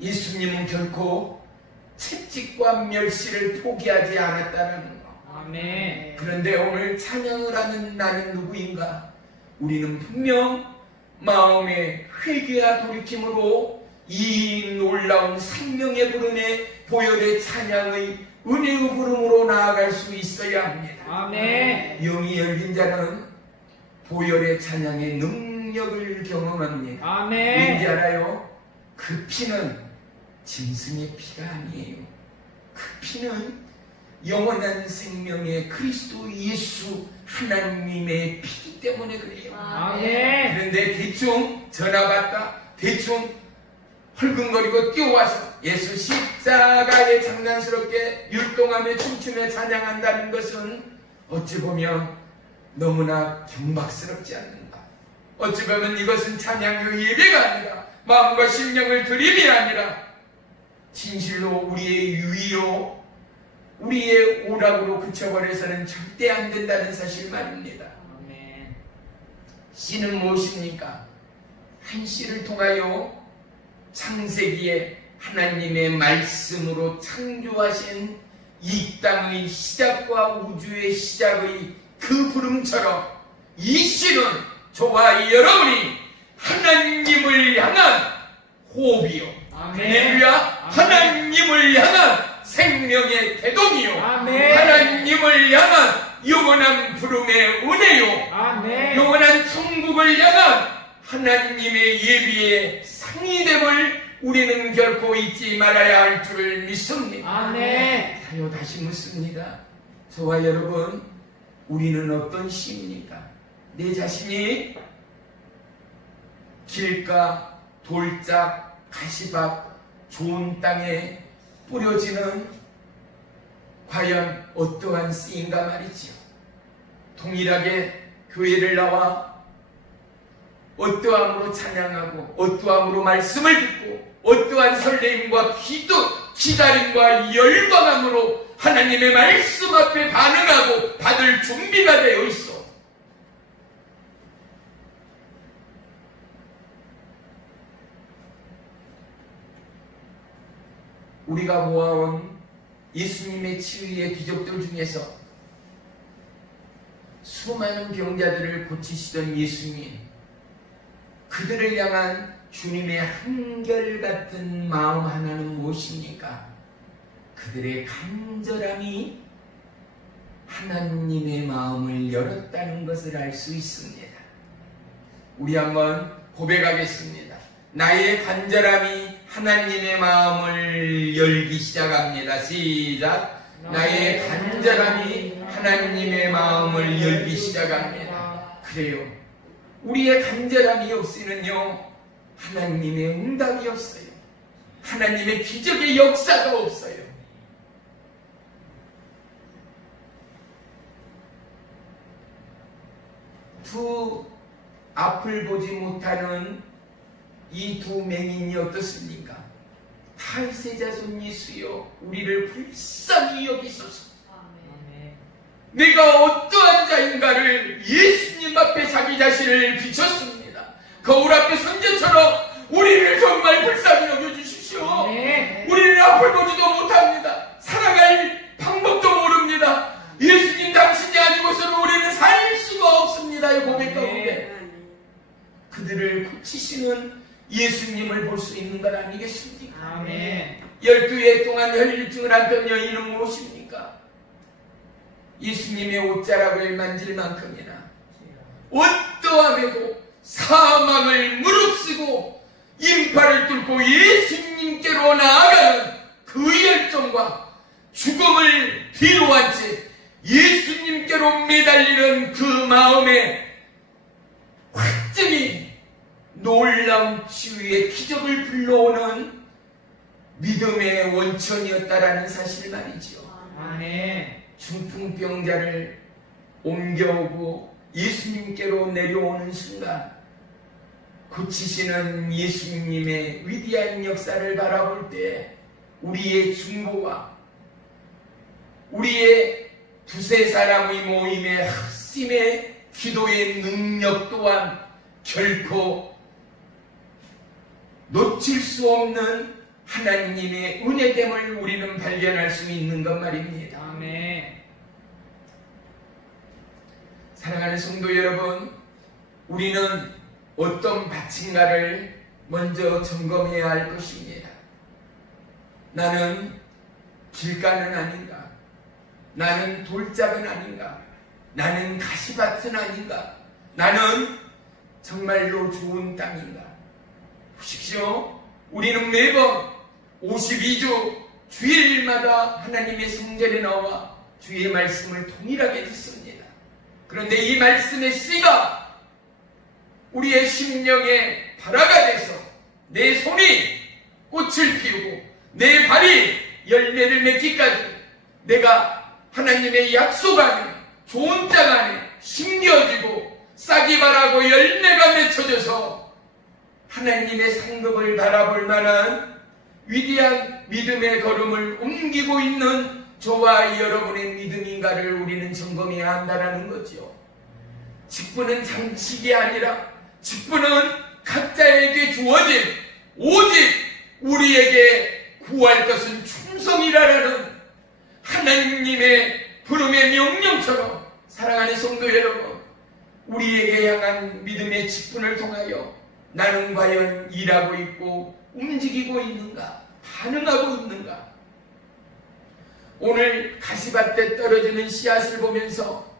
예수님은 결코 채찍과 멸시를 포기하지 않았다는 것. 아멘. 그런데 오늘 찬양을 하는 나는 누구인가? 우리는 분명 마음의 회개와 돌이킴으로 이 놀라운 생명의 부름에 보혈의 찬양의 은혜의 부름으로 나아갈 수 있어야 합니다. 아멘. 영이 열린 자는 보혈의 찬양의 능력을 경험합니다. 아멘. 왠지 알아요? 그 피는 짐승의 피가 아니에요. 그 피는 영원한 생명의 그리스도 예수 하나님의 피기 때문에 그래요. 아멘. 그런데 대충 전화 받다, 대충 헐근거리고 뛰어와서 예수 십자가에 장난스럽게 율동하며 춤추며 찬양한다는 것은 어찌 보면 너무나 경박스럽지 않는가. 어찌 보면 이것은 찬양의 예배가 아니라 마음과 심령을 드림이 아니라 진실로 우리의 유의요, 우리의 오락으로 그쳐버려서는 절대 안 된다는 사실 말입니다. 아멘. 씨는 무엇입니까? 한 씨를 통하여 창세기에 하나님의 말씀으로 창조하신 이 땅의 시작과 우주의 시작의 그 부름처럼 이 씨는 저와 여러분이 하나님을 향한 호흡이요, 할렐루야, 하나님을 향한 생명의 태동이요, 아멘. 하나님을 향한 영원한 부름의 은혜요, 아멘. 영원한 천국을 향한 하나님의 예비의 상이됨을 우리는 결코 잊지 말아야 할 줄 믿습니다. 아멘. 자요, 다시 묻습니다. 저와 여러분, 우리는 어떤 시입니까? 내 자신이 길가, 돌짝, 가시밭, 좋은 땅에 뿌려지는 과연 어떠한 씨인가 말이지요. 동일하게 교회를 나와 어떠함으로 찬양하고 어떠함으로 말씀을 듣고 어떠한 설레임과 기다림과 열광함으로 하나님의 말씀 앞에 반응하고 받을 준비가 되어 있어. 우리가 모아온 예수님의 치유의 기적들 중에서 수많은 병자들을 고치시던 예수님, 그들을 향한 주님의 한결같은 마음 하나는 무엇입니까? 그들의 간절함이 하나님의 마음을 열었다는 것을 알 수 있습니다. 우리 한번 고백하겠습니다. 나의 간절함이 하나님의 마음을 열기 시작합니다. 시작. 나의 간절함이 하나님의 마음을 열기 시작합니다. 그래요. 우리의 간절함이 없으면요, 하나님의 응답이 없어요. 하나님의 기적의 역사가 없어요. 두 앞을 보지 못하는 이 두 맹인이 어떻습니까? 탈세자손 예수여, 우리를 불쌍히 여기소서. 내가 어떠한 자인가를 예수님 앞에 자기 자신을 비쳤습니다. 거울 앞에 선제처럼 우리를 정말 불쌍히 여겨주십시오. 네. 우리는 앞을 보지도 못합니다. 살아갈 방법도 모릅니다. 예수님 당신이 아니고서는 우리는 살 수가 없습니다. 이 고백 가운데 그들을 고치시는 예수님을 볼 수 있는 것 아니겠습니까? 아멘. 12해 동안 혈류증을 앓던 여인은 무엇입니까? 예수님의 옷자락을 만질 만큼이나 어떠함에도 사망을 무릅쓰고 인파를 뚫고 예수님께로 나아가는 그 열정과 죽음을 뒤로한 채 예수님께로 매달리는 그 마음의 확증이 놀라운 치유의 기적을 불러오는 믿음의 원천이었다라는 사실 말이죠. 아멘. 고치시는 예수님의 위대한 역사를 바라볼 때 우리의 중보와 우리의 두세 사람의 모임의 합심의 기도의 능력 또한 결코 놓칠 수 없는 하나님의 은혜됨을 우리는 발견할 수 있는 것 말입니다. 아멘. 사랑하는 성도 여러분, 우리는 어떤 밭인가를 먼저 점검해야 할 것입니다. 나는 길가는 아닌가? 나는 돌짝은 아닌가? 나는 가시밭은 아닌가? 나는 정말로 좋은 땅인가? 보십시오. 우리는 매번 52주 주일마다 하나님의 성전에 나와 주의 말씀을 동일하게 듣습니다. 그런데 이 말씀의 씨가 우리의 심령에 발화가 돼서 내 손이 꽃을 피우고 내 발이 열매를 맺기까지 내가 하나님의 약속 안에 좋은 땅 안에 심겨지고 싹이 바라고 열매가 맺혀져서 하나님의 상급을 바라볼 만한 위대한 믿음의 걸음을 옮기고 있는 저와 여러분의 믿음인가를 우리는 점검해야 한다는 거죠. 직분은 장식이 아니라 직분은 각자에게 주어진 오직 우리에게 구할 것은 충성이라는 하나님의 부름의 명령처럼 사랑하는 성도 여러분, 우리에게 향한 믿음의 직분을 통하여 나는 과연 일하고 있고 움직이고 있는가? 반응하고 있는가? 오늘 가시밭에 떨어지는 씨앗을 보면서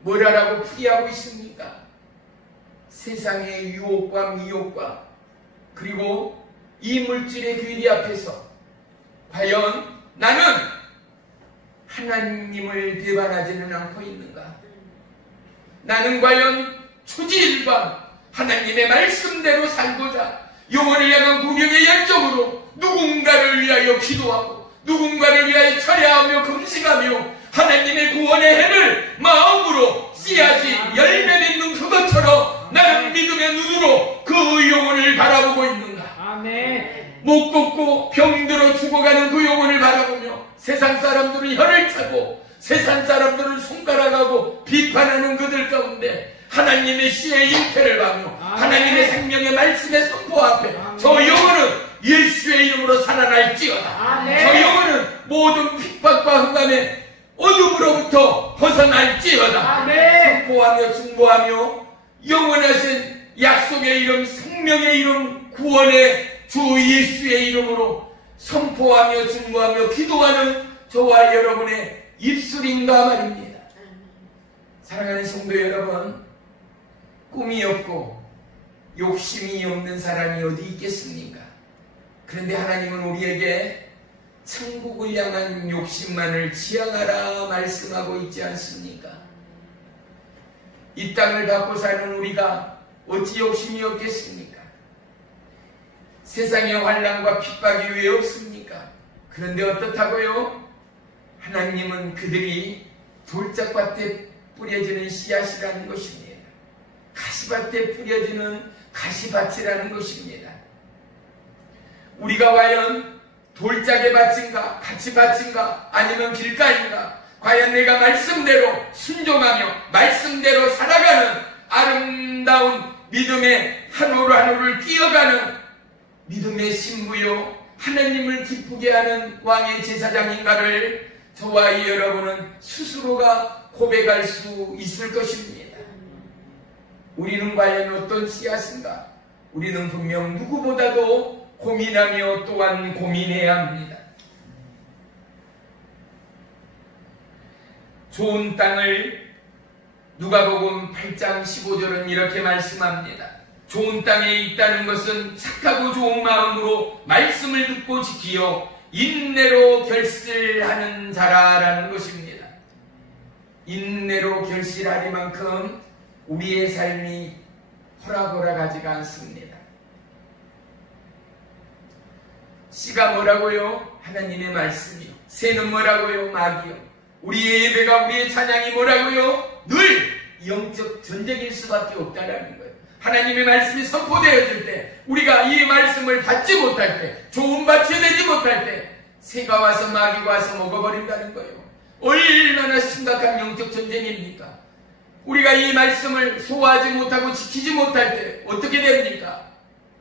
뭐라고 풀이하고 있습니까? 세상의 유혹과 미혹과 그리고 이 물질의 괴리 앞에서 과연 나는 하나님을 배반하지는 않고 있는가? 나는 과연 초지일관 하나님의 말씀대로 살고자 영혼을 향한 구령의 열정으로 누군가를 위하여 기도하고 누군가를 위하여 철야하며 금식하며 하나님의 구원의 해를 마음으로 씨앗이 열매 맺는 그것처럼 나는 믿음의 눈으로 그 영혼을 바라보고 있는가? 아멘. 못 걷고 병들어 죽어가는 그 영혼을 바라보며 세상 사람들은 혀를 차고 세상 사람들은 손가락하고 비판하는 그들 가운데 하나님의 씨의 임패를 받며 하나님의 생명의 말씀의 선포 앞에 저 영혼은 예수의 이름으로 살아날지어다. 저 영혼은 모든 핍박과 흑암의 어둠으로부터 벗어날지어다. 선포하며 중보하며 영원하신 약속의 이름, 생명의 이름, 구원의 주 예수의 이름으로 선포하며 중보하며 기도하는 저와 여러분의 입술인가 말입니다. 사랑하는 성도 여러분, 꿈이 없고 욕심이 없는 사람이 어디 있겠습니까? 그런데 하나님은 우리에게 천국을 향한 욕심만을 지향하라 말씀하고 있지 않습니까? 이 땅을 받고 사는 우리가 어찌 욕심이 없겠습니까? 세상의 환난과 핍박이 왜 없습니까? 그런데 어떻다고요? 하나님은 그들이 돌짝밭에 뿌려지는 씨앗이라는 것입니다. 가시밭에 뿌려지는 가시밭이라는 것입니다. 우리가 과연 돌짝의 밭인가, 가시밭인가, 아니면 길가인가, 과연 내가 말씀대로 순종하며 말씀대로 살아가는 아름다운 믿음의 한 올 한 올을 끼어가는 믿음의 신부요 하나님을 기쁘게 하는 왕의 제사장인가를 저와 여러분은 스스로가 고백할 수 있을 것입니다. 우리는 과연 어떤 씨앗인가? 우리는 분명 누구보다도 고민하며 또한 고민해야 합니다. 좋은 땅을 누가복음 8장 15절은 이렇게 말씀합니다. 좋은 땅에 있다는 것은 착하고 좋은 마음으로 말씀을 듣고 지키어 인내로 결실하는 자라라는 것입니다. 인내로 결실하리만큼 우리의 삶이 호락호락하지가 않습니다. 씨가 뭐라고요? 하나님의 말씀이요. 새는 뭐라고요? 마귀요. 우리의 예배가 우리의 찬양이 뭐라고요? 늘 영적 전쟁일 수밖에 없다라는 거예요. 하나님의 말씀이 선포되어질 때, 우리가 이 말씀을 받지 못할 때, 조음받지 되지 못할 때 새가 와서 마귀가 와서 먹어버린다는 거예요. 얼마나 심각한 영적 전쟁입니까? 우리가 이 말씀을 소화하지 못하고 지키지 못할 때 어떻게 됩니까?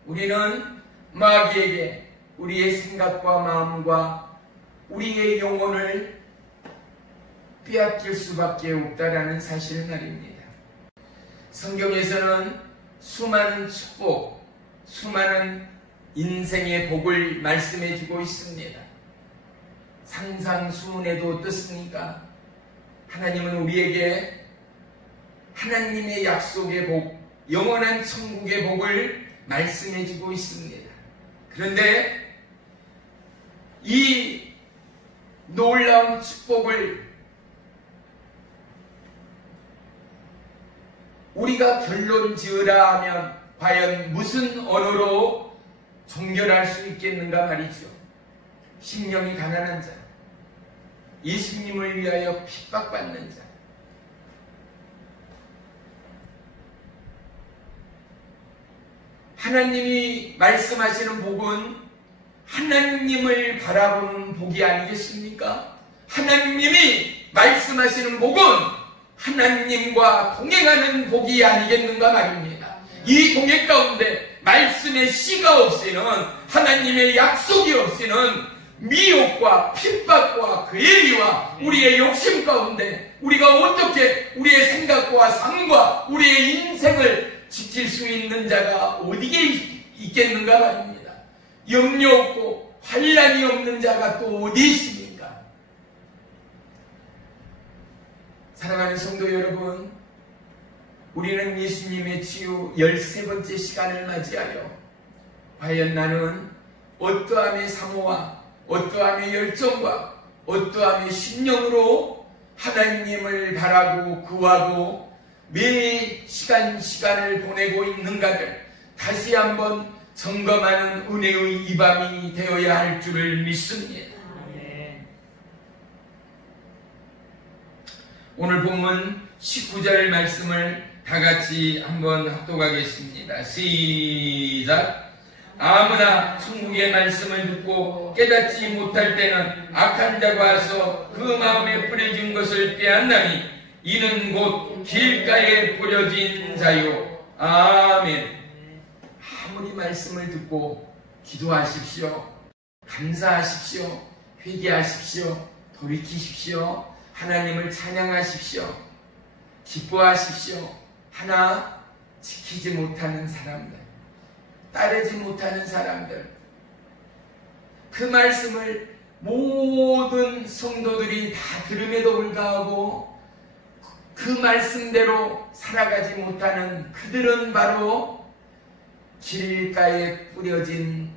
우리는 마귀에게 우리의 생각과 마음과 우리의 영혼을 빼앗길 수밖에 없다라는 사실 말입니다. 성경에서는 수많은 축복, 수많은 인생의 복을 말씀해 주고 있습니다. 상상수문에도 어떻습니까? 하나님은 우리에게 하나님의 약속의 복, 영원한 천국의 복을 말씀해 주고 있습니다. 그런데 이 놀라운 축복을 우리가 결론 지으라 하면 과연 무슨 언어로 종결할 수 있겠는가 말이죠. 심령이 가난한 자, 예수님을 위하여 핍박받는 자, 하나님이 말씀하시는 복은 하나님을 바라보는 복이 아니겠습니까? 하나님이 말씀하시는 복은 하나님과 동행하는 복이 아니겠는가 말입니다. 이 동행 가운데 말씀의 씨가 없이는, 하나님의 약속이 없이는 미혹과 핍박과 괴리와 우리의 욕심 가운데 우리가 어떻게 우리의 생각과 삶과 우리의 인생을 지킬 수 있는 자가 어디에 있겠는가 말입니다. 염려 없고 환난이 없는 자가 또 어디 있습니까? 사랑하는 성도 여러분, 우리는 예수님의 치유 13번째 시간을 맞이하여 과연 나는 어떠함의 사모와 어떠함의 열정과 어떠함의 심령으로 하나님을 바라고 구하고 매 시간을 보내고 있는가를 다시 한번 점검하는 은혜의 이 밤이 되어야 할 줄을 믿습니다. 오늘 본문 19절 말씀을 다 같이 한번 합독하겠습니다. 시작. 아무나 천국의 말씀을 듣고 깨닫지 못할 때는 악한 자가 와서 그 마음에 뿌려진 것을 빼앗나니 이는 곧 길가에 뿌려진 자요. 아멘. 아무리 말씀을 듣고 기도하십시오, 감사하십시오, 회개하십시오, 돌이키십시오, 하나님을 찬양하십시오, 기뻐하십시오. 하나 지키지 못하는 사람들, 따르지 못하는 사람들, 그 말씀을 모든 성도들이 다 들음에도 불구하고 그 말씀대로 살아가지 못하는 그들은 바로 길가에 뿌려진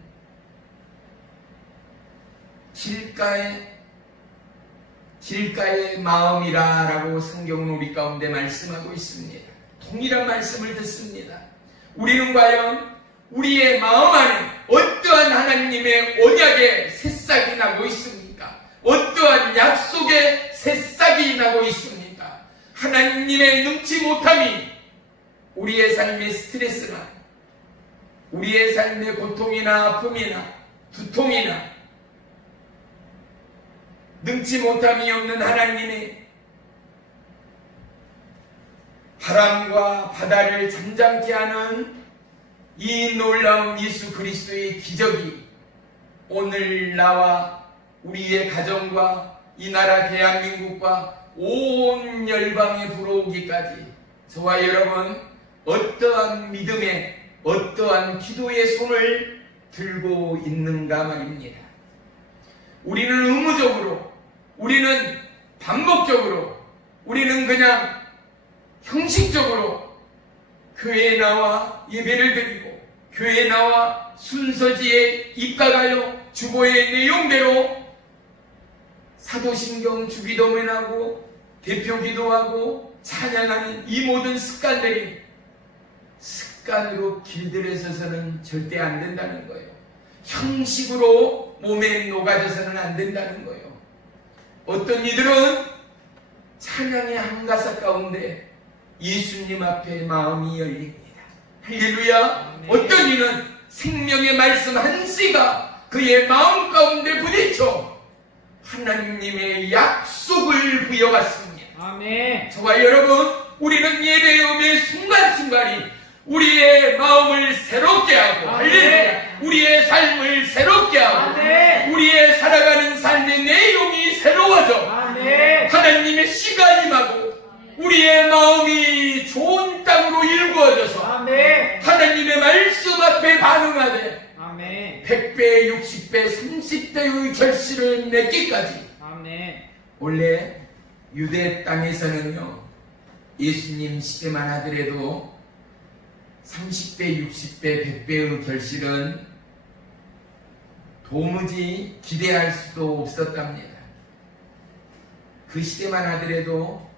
길가의 마음이라고 성경은 우리 가운데 말씀하고 있습니다. 동일한 말씀을 듣습니다. 우리는 과연 우리의 마음 안에 어떠한 하나님의 언약의 새싹이 나고 있습니까? 어떠한 약속의 새싹이 나고 있습니까? 하나님의 능치 못함이 우리의 삶의 스트레스나 우리의 삶의 고통이나 아픔이나 두통이나 능치 못함이 없는 하나님의 바람과 바다를 잠잠케 하는 이 놀라운 예수 그리스도의 기적이 오늘 나와 우리의 가정과 이 나라 대한민국과 온 열방에 불어오기까지 저와 여러분 어떠한 믿음의 어떠한 기도의 손을 들고 있는가 말입니다. 우리는 의무적으로, 우리는 반복적으로, 우리는 그냥 형식적으로 교회에 나와 예배를 드리고 교회에 나와 순서지에 입각하여 주보의 내용대로 사도신경 주기도문하고 대표 기도하고 찬양하는 이 모든 습관들이 습관으로 길들여서는 절대 안 된다는 거예요. 형식으로 몸에 녹아져서는 안 된다는 거예요. 어떤 이들은 찬양의 한 가사 가운데 예수님 앞에 마음이 열립니다. 할렐루야. 어떤 이는 생명의 말씀 한 씨가 그의 마음 가운데 부딪혀 하나님의 약속을 부여받습니다. 아멘. 저와 여러분, 우리는 예배의 순간순간이 우리의 마음을 새롭게 하고, 할렐루야, 우리의 삶을 새롭게 하고, 아멘. 우리의 살아가는 삶의 내용이 새로워져, 아멘. 하나님의 씨가 임하고 우리의 마음이 좋은 땅으로 일구어져서 아멘. 하나님의 말씀 앞에 반응하되 아멘. 100배, 60배, 30배의 결실을 맺기까지. 아멘. 원래 유대 땅에서는요, 예수님 시대만 하더라도 30배, 60배, 100배의 결실은 도무지 기대할 수도 없었답니다. 그 시대만 하더라도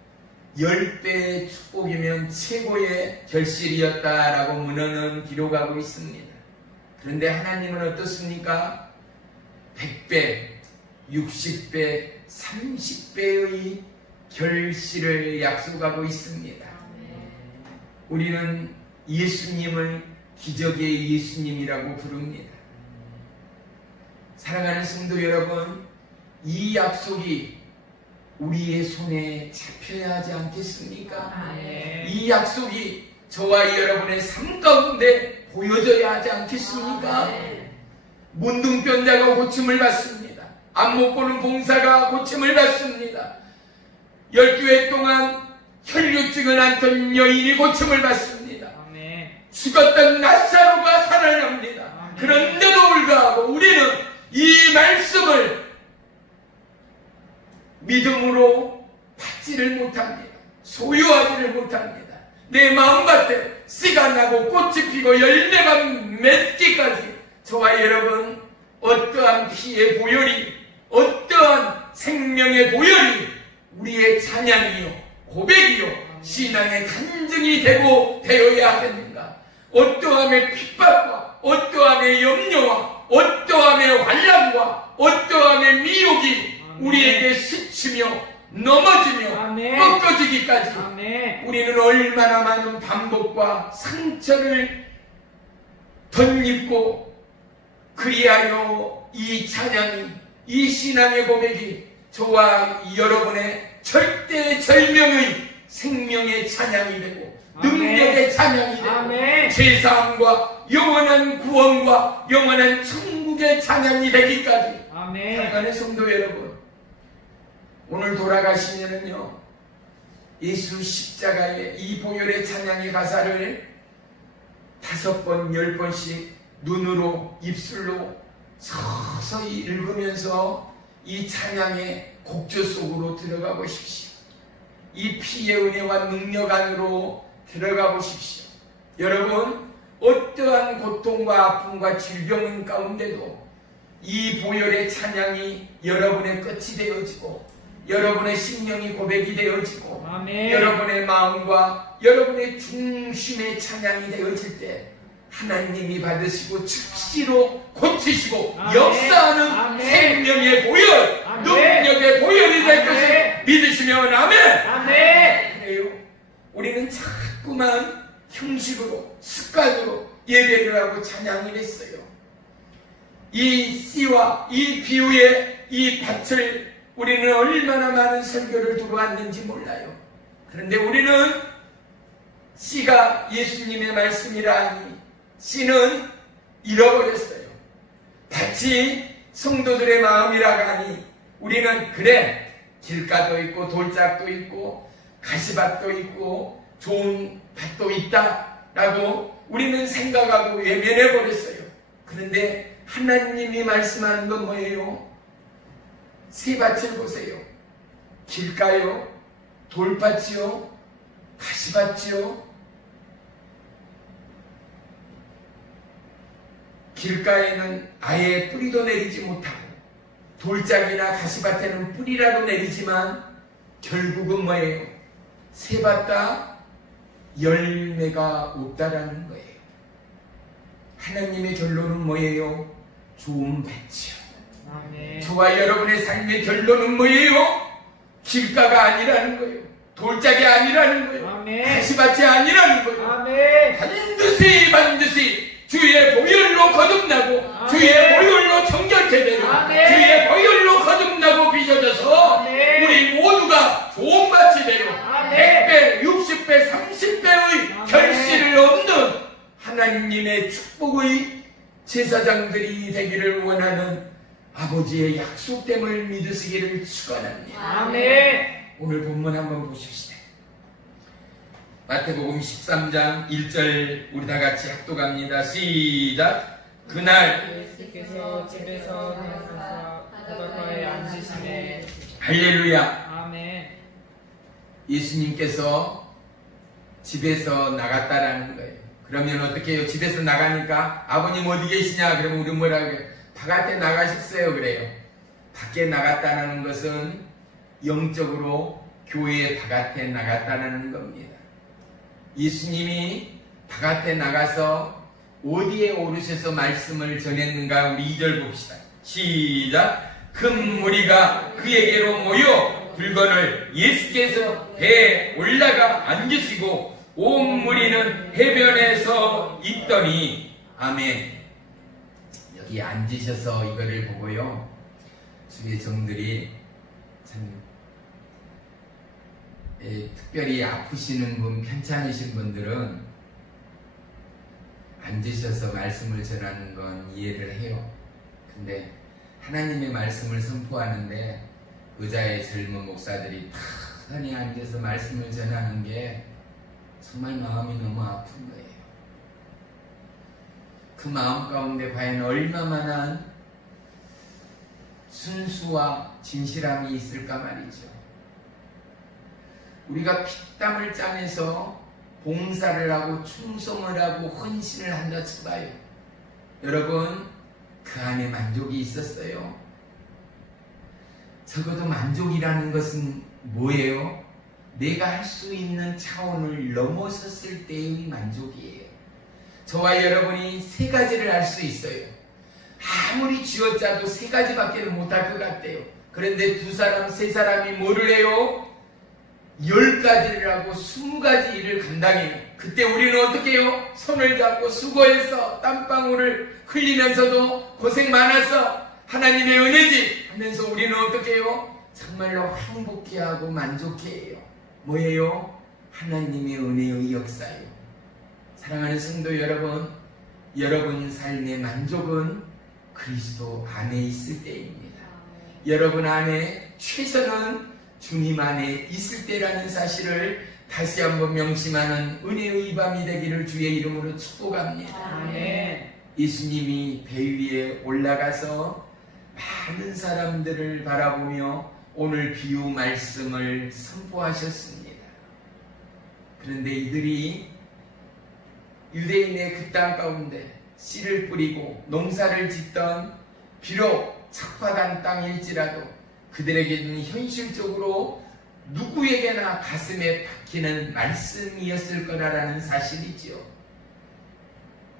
10배의 축복이면 최고의 결실이었다라고 문헌은 기록하고 있습니다. 그런데 하나님은 어떻습니까? 100배, 60배, 30배의 결실을 약속하고 있습니다. 우리는 예수님을 기적의 예수님이라고 부릅니다. 사랑하는 성도 여러분, 이 약속이 우리의 손에 잡혀야 하지 않겠습니까? 아멘. 이 약속이 저와 여러분의 삶 가운데 보여져야 하지 않겠습니까? 문둥병자가 고침을 받습니다. 안 못 보는 봉사가 고침을 받습니다. 12회 동안 혈류증을 앓던 여인이 고침을 받습니다. 아멘. 죽었던 나사로가 살아납니다. 아멘. 그런데도 불구하고 우리는 이 말씀을 믿음으로 받지를 못합니다. 소유하지를 못합니다. 내 마음밭에 씨가 나고 꽃이 피고 열매가 맺기까지 저와 여러분, 어떠한 피의 보혈이, 어떠한 생명의 보혈이 우리의 찬양이요, 고백이요, 신앙의 간증이 되고 되어야 하겠는가? 어떠함의 핍박과 어떠함의 염려와 어떠함의 환난과 어떠함의 미혹이 우리에게 스치며 넘어지며 아멘. 꺾어지기까지 아멘. 우리는 얼마나 많은 반복과 상처를 덧입고, 그리하여 이 찬양이, 이 신앙의 고백이 저와 여러분의 절대절명의 생명의 찬양이 되고 아멘. 능력의 찬양이 되고 아멘. 제사함과 영원한 구원과 영원한 천국의 찬양이 되기까지. 아멘. 사랑하는 성도 여러분, 오늘 돌아가시면은요, 예수 십자가의 이 보혈의 찬양의 가사를 5번, 10번씩 눈으로, 입술로 서서히 읽으면서 이 찬양의 곡조 속으로 들어가 보십시오. 이 피의 은혜와 능력 안으로 들어가 보십시오. 여러분, 어떠한 고통과 아픔과 질병 가운데도 이 보혈의 찬양이 여러분의 끝이 되어지고 여러분의 심령이 고백이 되어지고 아멘. 여러분의 마음과 여러분의 중심의 찬양이 되어질 때 하나님이 받으시고 즉시로 고치시고 아멘. 역사하는 아멘. 생명의 보혈, 아멘. 능력의 보혈이 될 아멘. 것을 믿으시면 아멘. 아멘. 그래요. 우리는 자꾸만 형식으로, 습관으로 예배를 하고 찬양을 했어요. 이 씨와 이 비유의 이 밭을 우리는 얼마나 많은 설교를 두고 왔는지 몰라요. 그런데 우리는 씨가 예수님의 말씀이라 하니 씨는 잃어버렸어요. 밭이 성도들의 마음이라고 하니 우리는 그래, 길가도 있고 돌짝도 있고 가시밭도 있고 좋은 밭도 있다라고 우리는 생각하고 외면해버렸어요. 그런데 하나님이 말씀하는 건 뭐예요? 세 밭을 보세요. 길가요, 돌밭이요, 가시밭이요. 길가에는 아예 뿌리도 내리지 못하고 돌짝이나 가시밭에는 뿌리라도 내리지만 결국은 뭐예요? 세 밭 다 열매가 없다라는 거예요. 하나님의 결론은 뭐예요? 좋은 밭이요. 아멘. 저와 여러분의 삶의 결론은 뭐예요? 길가가 아니라는 거예요. 돌짝이 아니라는 거예요. 아멘. 가시밭이 아니라는 거예요. 아멘. 반드시 주의 보혈로 거듭나고 아멘. 주의 보혈로 정결케 되고 아멘. 주의 보혈로 거듭나고 빚어져서 아멘. 우리 모두가 좋은 밭이 되고 아멘. 100배, 60배, 30배의 아멘. 결실을 얻는 하나님의 축복의 제사장들이 되기를 원하는 아버지의 약속됨을 믿으시기를 축원합니다. 아멘. 오늘 본문 한번 보십시다. 마태복음 13장 1절 우리 다 같이 학독합니다. 시작. 그날 예수께서 집에서 나서서 바닷가에 앉으시매. 할렐루야. 아멘. 예수님께서 집에서 나갔다라는 거예요. 그러면 어떻게 해요? 집에서 나가니까 아버님 어디 계시냐? 그러면 우리 뭐라고 해요? 바깥에 나가셨어요. 그래요. 밖에 나갔다는 것은 영적으로 교회 바깥에 나갔다는 겁니다. 예수님이 바깥에 나가서 어디에 오르셔서 말씀을 전했는가? 우리 2절 봅시다. 시작. 큰 무리가 그에게로 모여 물건을 예수께서 배에 올라가 앉으시고 온 무리는 해변에서 있더니 아멘. 여기 앉으셔서 이거를 보고요, 주의 종들이 참 특별히 아프시는 분, 편찮으신 분들은 앉으셔서 말씀을 전하는 건 이해를 해요. 근데 하나님의 말씀을 선포하는데 의자의 젊은 목사들이 편히 앉아서 말씀을 전하는 게 정말 마음이 너무 아픈 거예요. 그 마음 가운데 과연 얼마만한 순수와 진실함이 있을까 말이죠. 우리가 피땀을 짜내서 봉사를 하고 충성을 하고 헌신을 한다 쳐봐요. 여러분, 그 안에 만족이 있었어요? 적어도 만족이라는 것은 뭐예요? 내가 할 수 있는 차원을 넘어섰을 때의 만족이에요. 저와 여러분이 세 가지를 할 수 있어요. 아무리 쥐어짜도 세 가지밖에 못할 것 같아요. 그런데 두 사람, 세 사람이 뭐를 해요? 10가지를 하고 20가지 일을 감당해요. 그때 우리는 어떻게 해요? 손을 잡고 수고해서 땀방울을 흘리면서도 고생 많았어, 하나님의 은혜지 하면서 우리는 어떻게 해요? 정말로 행복해하고 만족해해요. 뭐예요? 하나님의 은혜의 역사예요. 사랑하는 성도 여러분, 여러분 삶의 만족은 그리스도 안에 있을 때입니다. 여러분 안에 최선은 주님 안에 있을 때라는 사실을 다시 한번 명심하는 은혜의 밤이 되기를 주의 이름으로 축복합니다. 아멘. 예수님이 배 위에 올라가서 많은 사람들을 바라보며 오늘 비유 말씀을 선포하셨습니다. 그런데 이들이 유대인의 그 땅 가운데 씨를 뿌리고 농사를 짓던 비록 척박한 땅일지라도 그들에게는 현실적으로 누구에게나 가슴에 박히는 말씀이었을 거라는 사실이지요.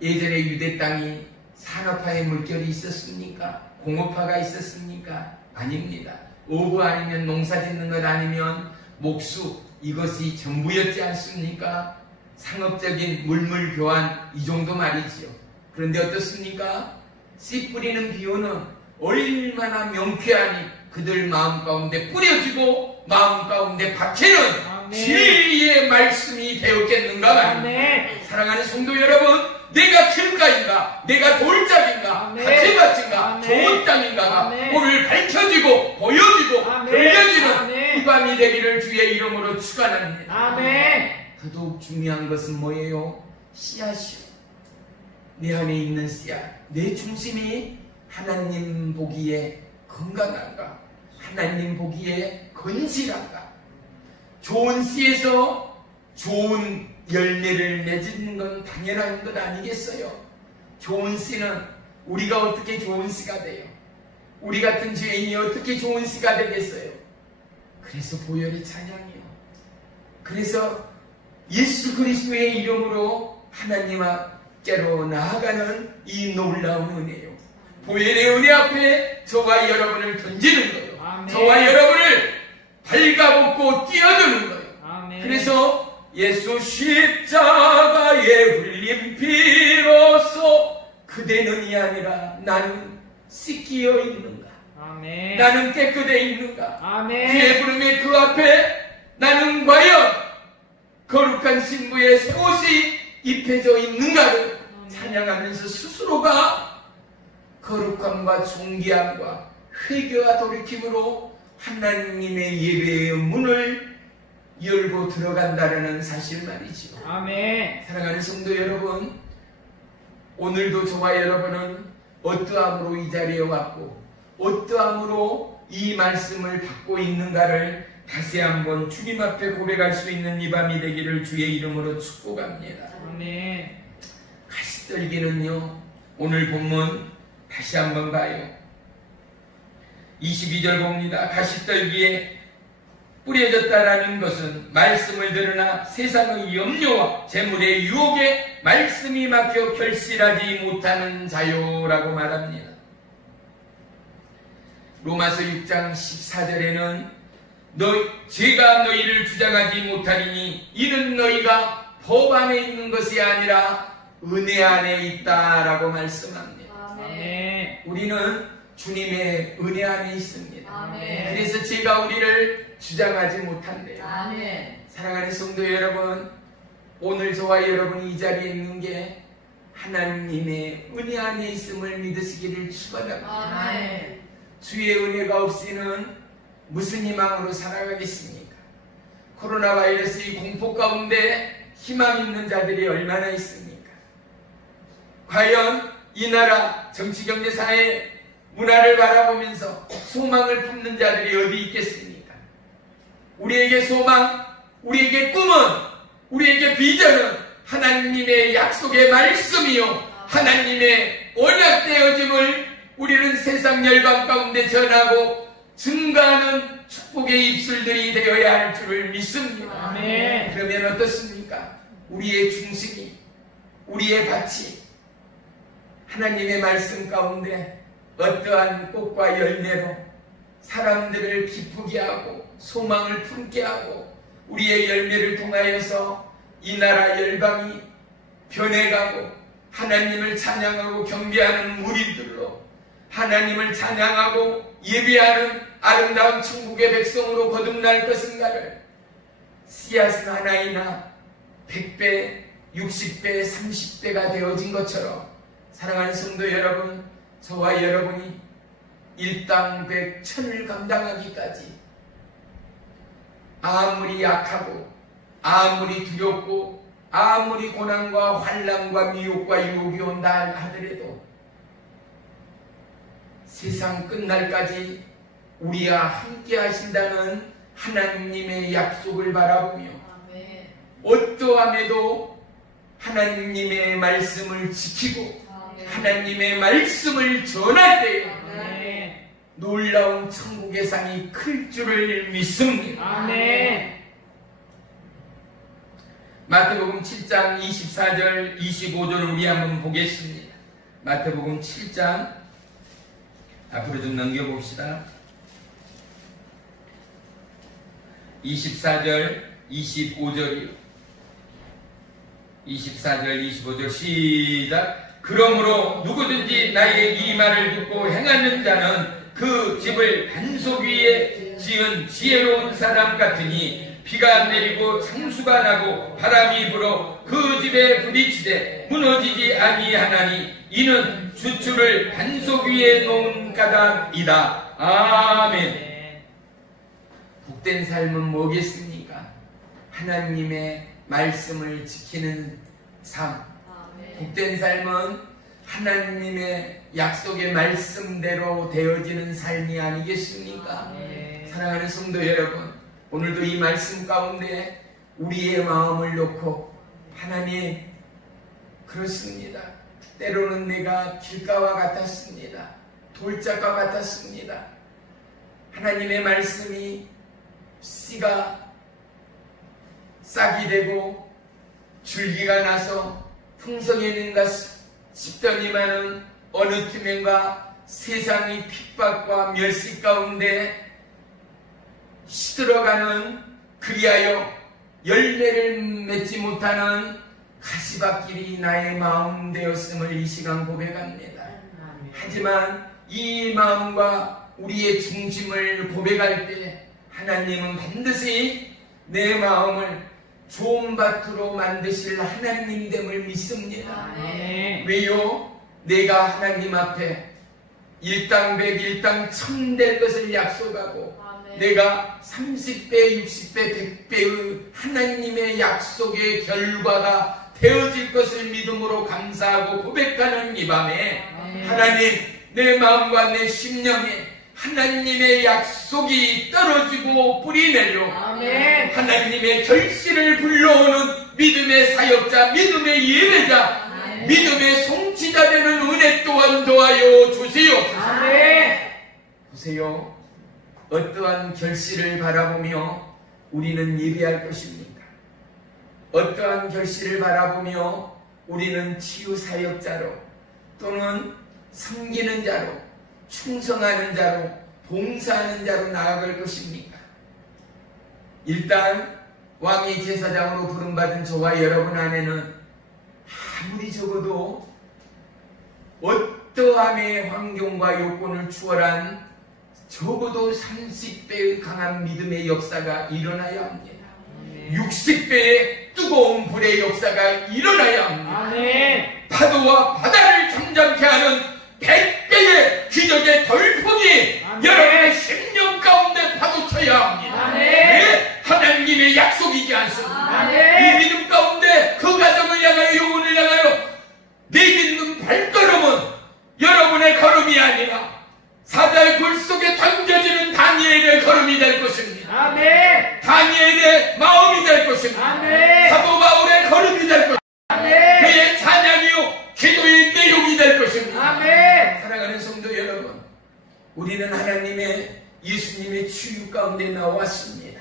예전에 유대 땅이 산업화의 물결이 있었습니까? 공업화가 있었습니까? 아닙니다. 어부 아니면 농사 짓는 것 아니면 목수, 이것이 전부였지 않습니까? 상업적인 물물 교환, 이 정도 말이지요. 그런데 어떻습니까? 씨 뿌리는 비유는 얼마나 명쾌하니 그들 마음 가운데 뿌려지고 마음 가운데 박히는 아멘. 진리의 말씀이 되었겠는가 말입니다. 아멘. 사랑하는 성도 여러분, 내가 길가인가, 내가 돌짝인가, 아멘. 가지밭인가, 아멘. 좋은 땅인가가 아멘. 오늘 밝혀지고 보여지고 아멘. 들려지는 아멘. 이 밤이 되기를 주의 이름으로 축원합니다. 아멘. 더더욱 중요한 것은 뭐예요? 씨앗이요. 내 안에 있는 씨앗, 내 중심이 하나님 보기에 건강한가, 하나님 보기에 건실한가. 좋은 씨에서 좋은 열매를 맺는 건 당연한 것 아니겠어요? 좋은 씨는 우리가 어떻게 좋은 씨가 돼요? 우리 같은 죄인이 어떻게 좋은 씨가 되겠어요? 그래서 보혈의 찬양이요. 그래서 예수 그리스도의 이름으로 하나님 앞께로 나아가는 이 놀라운 은혜요. 보혈의 은혜 앞에 저와 여러분을 던지는 거예요. 아멘. 저와 여러분을 발가벗고 뛰어드는 거예요. 아멘. 그래서 예수 십자가에 흘린 피로써 그대는이 아니라 나는 씻기어 있는가? 아멘. 나는 깨끗해 있는가? 아멘. 주의 부름에 그 앞에 나는 과연 거룩한 신부의 옷이 입혀져 있는가를 찬양하면서 스스로가 거룩함과 존귀함과 회개와 돌이킴으로 하나님의 예배의 문을 열고 들어간다는 사실 말이지요. 아멘. 사랑하는 성도 여러분, 오늘도 저와 여러분은 어떠함으로 이 자리에 왔고 어떠함으로 이 말씀을 받고 있는가를 다시 한번 주님 앞에 고백할 수 있는 이 밤이 되기를 주의 이름으로 축복합니다. 아멘. 가시떨기는요, 오늘 본문 다시 한번 봐요. 22절 봅니다. 가시떨기에 뿌려졌다라는 것은 말씀을 들으나 세상의 염려와 재물의 유혹에 말씀이 막혀 결실하지 못하는 자요라고 말합니다. 로마서 6장 14절에는 죄가 너희를 주장하지 못하리니 이는 너희가 법 안에 있는 것이 아니라 은혜 안에 있다라고 말씀합니다. 아멘. 우리는 주님의 은혜 안에 있습니다. 아멘. 그래서 죄가 우리를 주장하지 못한대요. 아멘. 사랑하는 성도 여러분, 오늘 저와 여러분이 이 자리에 있는 게 하나님의 은혜 안에 있음을 믿으시기를 축원합니다. 아멘. 주의 은혜가 없이는 무슨 희망으로 살아가겠습니까? 코로나 바이러스의 공포 가운데 희망 있는 자들이 얼마나 있습니까? 과연 이 나라 정치, 경제, 사회, 문화를 바라보면서 소망을 품는 자들이 어디 있겠습니까? 우리에게 소망, 우리에게 꿈은, 우리에게 비전은 하나님의 약속의 말씀이요, 하나님의 언약되어짐을 우리는 세상 열방 가운데 전하고 증가하는 축복의 입술들이 되어야 할 줄을 믿습니다. 아멘. 그러면 어떻습니까? 우리의 중심이, 우리의 밭이 하나님의 말씀 가운데 어떠한 꽃과 열매로 사람들을 기쁘게 하고 소망을 품게 하고 우리의 열매를 통하여서 이 나라 열방이 변해가고 하나님을 찬양하고 경배하는 무리들로 하나님을 찬양하고 예배하는 아름다운 천국의 백성으로 거듭날 것인가를 씨앗은 하나이나 100배, 60배, 30배가 되어진 것처럼 사랑하는 성도 여러분, 저와 여러분이 일당백 천을 감당하기까지 아무리 약하고 아무리 두렵고 아무리 고난과 환난과 미혹과 유혹이 온다 하더라도 세상 끝날까지 우리와 함께 하신다는 하나님의 약속을 바라보며 아멘. 어떠함에도 하나님의 말씀을 지키고 하나님의 말씀을 전할 때에 아멘. 놀라운 천국의 상이 클 줄을 믿습니다. 아멘. 마태복음 7장 24절 25절 우리 한번 보겠습니다. 마태복음 7장 앞으로 좀 넘겨봅시다. 24절 25절이요. 24절 25절 시작. 그러므로 누구든지 나의 이 말을 듣고 행하는 자는 그 집을 반석 위에 지은 지혜로운 사람 같으니 비가 내리고 창수가 나고 바람이 불어 그 집에 부딪히되 무너지지 아니하나니 이는 주추를 반석 위에 놓은 까닭이다. 아멘. 복된 삶은 뭐겠습니까? 하나님의 말씀을 지키는 삶. 복된 삶은 하나님의 약속의 말씀대로 되어지는 삶이 아니겠습니까? 사랑하는 성도 여러분, 오늘도 이 말씀 가운데 우리의 마음을 놓고 하나님, 그렇습니다. 때로는 내가 길가와 같았습니다. 돌짝과 같았습니다. 하나님의 말씀이 씨가 싹이 되고 줄기가 나서 풍성해진가 싶더니만은 어느 틈엔가 세상의 핍박과 멸시 가운데 시들어가는, 그리하여 열매를 맺지 못하는 가시밭길이 나의 마음 되었음을 이 시간 고백합니다. 하지만 이 마음과 우리의 중심을 고백할 때 하나님은 반드시 내 마음을 좋은 밭으로 만드실 하나님됨을 믿습니다. 왜요? 내가 하나님 앞에 일당백 일당천 될 것을 약속하고 내가 30배 60배 100배의 하나님의 약속의 결과가 되어질 것을 믿음으로 감사하고 고백하는 이 밤에 하나님, 내 마음과 내 심령에 하나님의 약속이 떨어지고 뿌리 내려 하나님의 결실을 불러오는 믿음의 사역자, 믿음의 예배자, 믿음의 송치자 되는 은혜 또한 도와여 주세요. 보세요. 어떠한 결실을 바라보며 우리는 예배할 것입니까? 어떠한 결실을 바라보며 우리는 치유 사역자로 또는 섬기는 자로 충성하는 자로 봉사하는 자로 나아갈 것입니까? 일단 왕의 제사장으로 부름받은 저와 여러분 안에는 아무리 적어도 어떠함의 환경과 요건을 추월한 적어도 30배의 강한 믿음의 역사가 일어나야 합니다. 60배의 뜨거운 불의 역사가 일어나야 합니다. 파도와 바다를 잠잠케 하는 100배의 기적의 돌풍이 여러분의 심령 가운데 파도쳐야 합니다. 왜? 하나님의 약속이지 않습니다. 이 믿음 가운데 그 가정을 향하여 영혼을 향하여 내딛는 발걸음은 여러분의 걸음이 아니라 사자의 굴 속에 던져지는 다니엘의 걸음이 될 것입니다. 다니엘의 마음이 될 것입니다. 사도 바울의 걸음이 될 것입니다. 그의 찬양이요 기도의 내용이 될 것입니다. 사랑하는 성도 여러분, 우리는 하나님의 예수님의 치유 가운데 나왔습니다.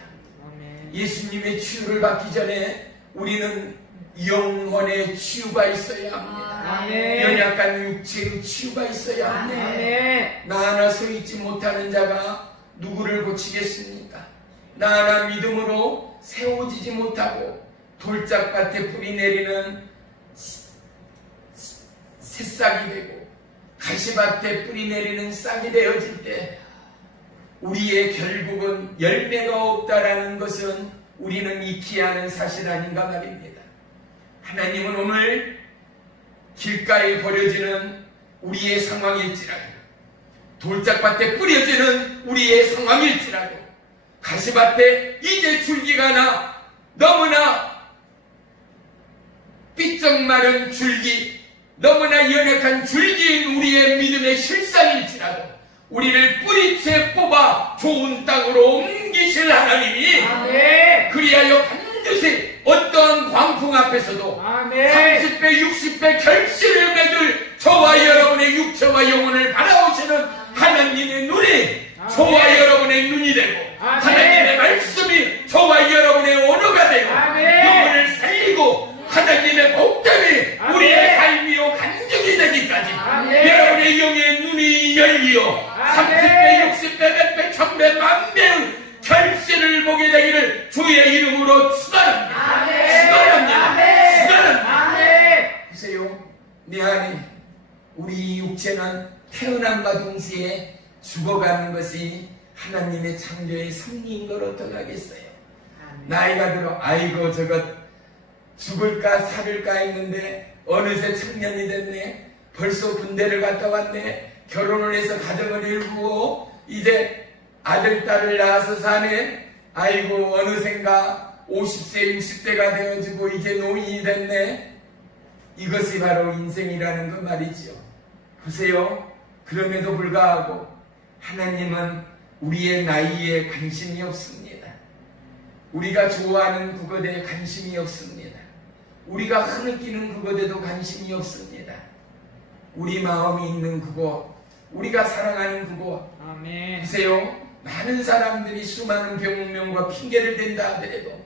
예수님의 치유를 받기 전에 우리는 영혼의 치유가 있어야 합니다. 연약한 육체의 치유가 있어야 합니다. 나 하나 서 있지 못하는 자가 누구를 고치겠습니까? 나 하나 믿음으로 세워지지 못하고 돌짝밭에 뿌리 내리는 새싹이 되고 가시밭에 뿌리 내리는 싹이 되어질 때 우리의 결국은 열매가 없다라는 것은 우리는 익히 아는 사실 아닌가 말입니다. 하나님은 오늘 길가에 버려지는 우리의 상황일지라도 돌짝밭에 뿌려지는 우리의 상황일지라도 가시밭에 이제 줄기가 나 너무나 삐쩍 마른 줄기, 너무나 연약한 줄기인 우리의 믿음의 실상일지라도 우리를 뿌리채 뽑아 좋은 땅으로 옮기실 하나님이 그리하여 반드시 어떠한 광풍 앞에서도 30배 60배 결실을 맺을 저와 여러분의 육체와 영혼을 바라보시는 하나님의 눈이 저와 여러분의 눈이 되고 하나님의 말씀이 저와 여러분의 언어가 되고 영혼을 살리고 하나님의 복됨이 우리의 삶이요 간증이 되기까지 여러분의 영의 눈이 열리어 30배 60배 100배 1000배 10,000배의 결실을 보게 되기를 주의 이름으로 축원합니다. 축원합니다. 보세요. 내 안에 우리 육체는 태어남과 동시에 죽어가는 것이 하나님의 창조의 섭리인 걸 어떡하겠어요. 나이가 들어 아이고 저것 죽을까 살을까 했는데 어느새 청년이 됐네. 벌써 군대를 갔다 왔네. 결혼을 해서 가정을 이루고 이제 아들 딸을 낳아서 사네. 아이고 어느샌가 50세 60세가 되어지고 이제 노인이 됐네. 이것이 바로 인생이라는 것 말이지요. 보세요. 그럼에도 불구하고 하나님은 우리의 나이에 관심이 없습니다. 우리가 좋아하는 그것에 관심이 없습니다. 우리가 흐느끼는 그것에도 관심이 없습니다. 우리 마음이 있는 그곳, 우리가 사랑하는 그곳. 보세요. 많은 사람들이 수많은 병명과 핑계를 댄다 하더라도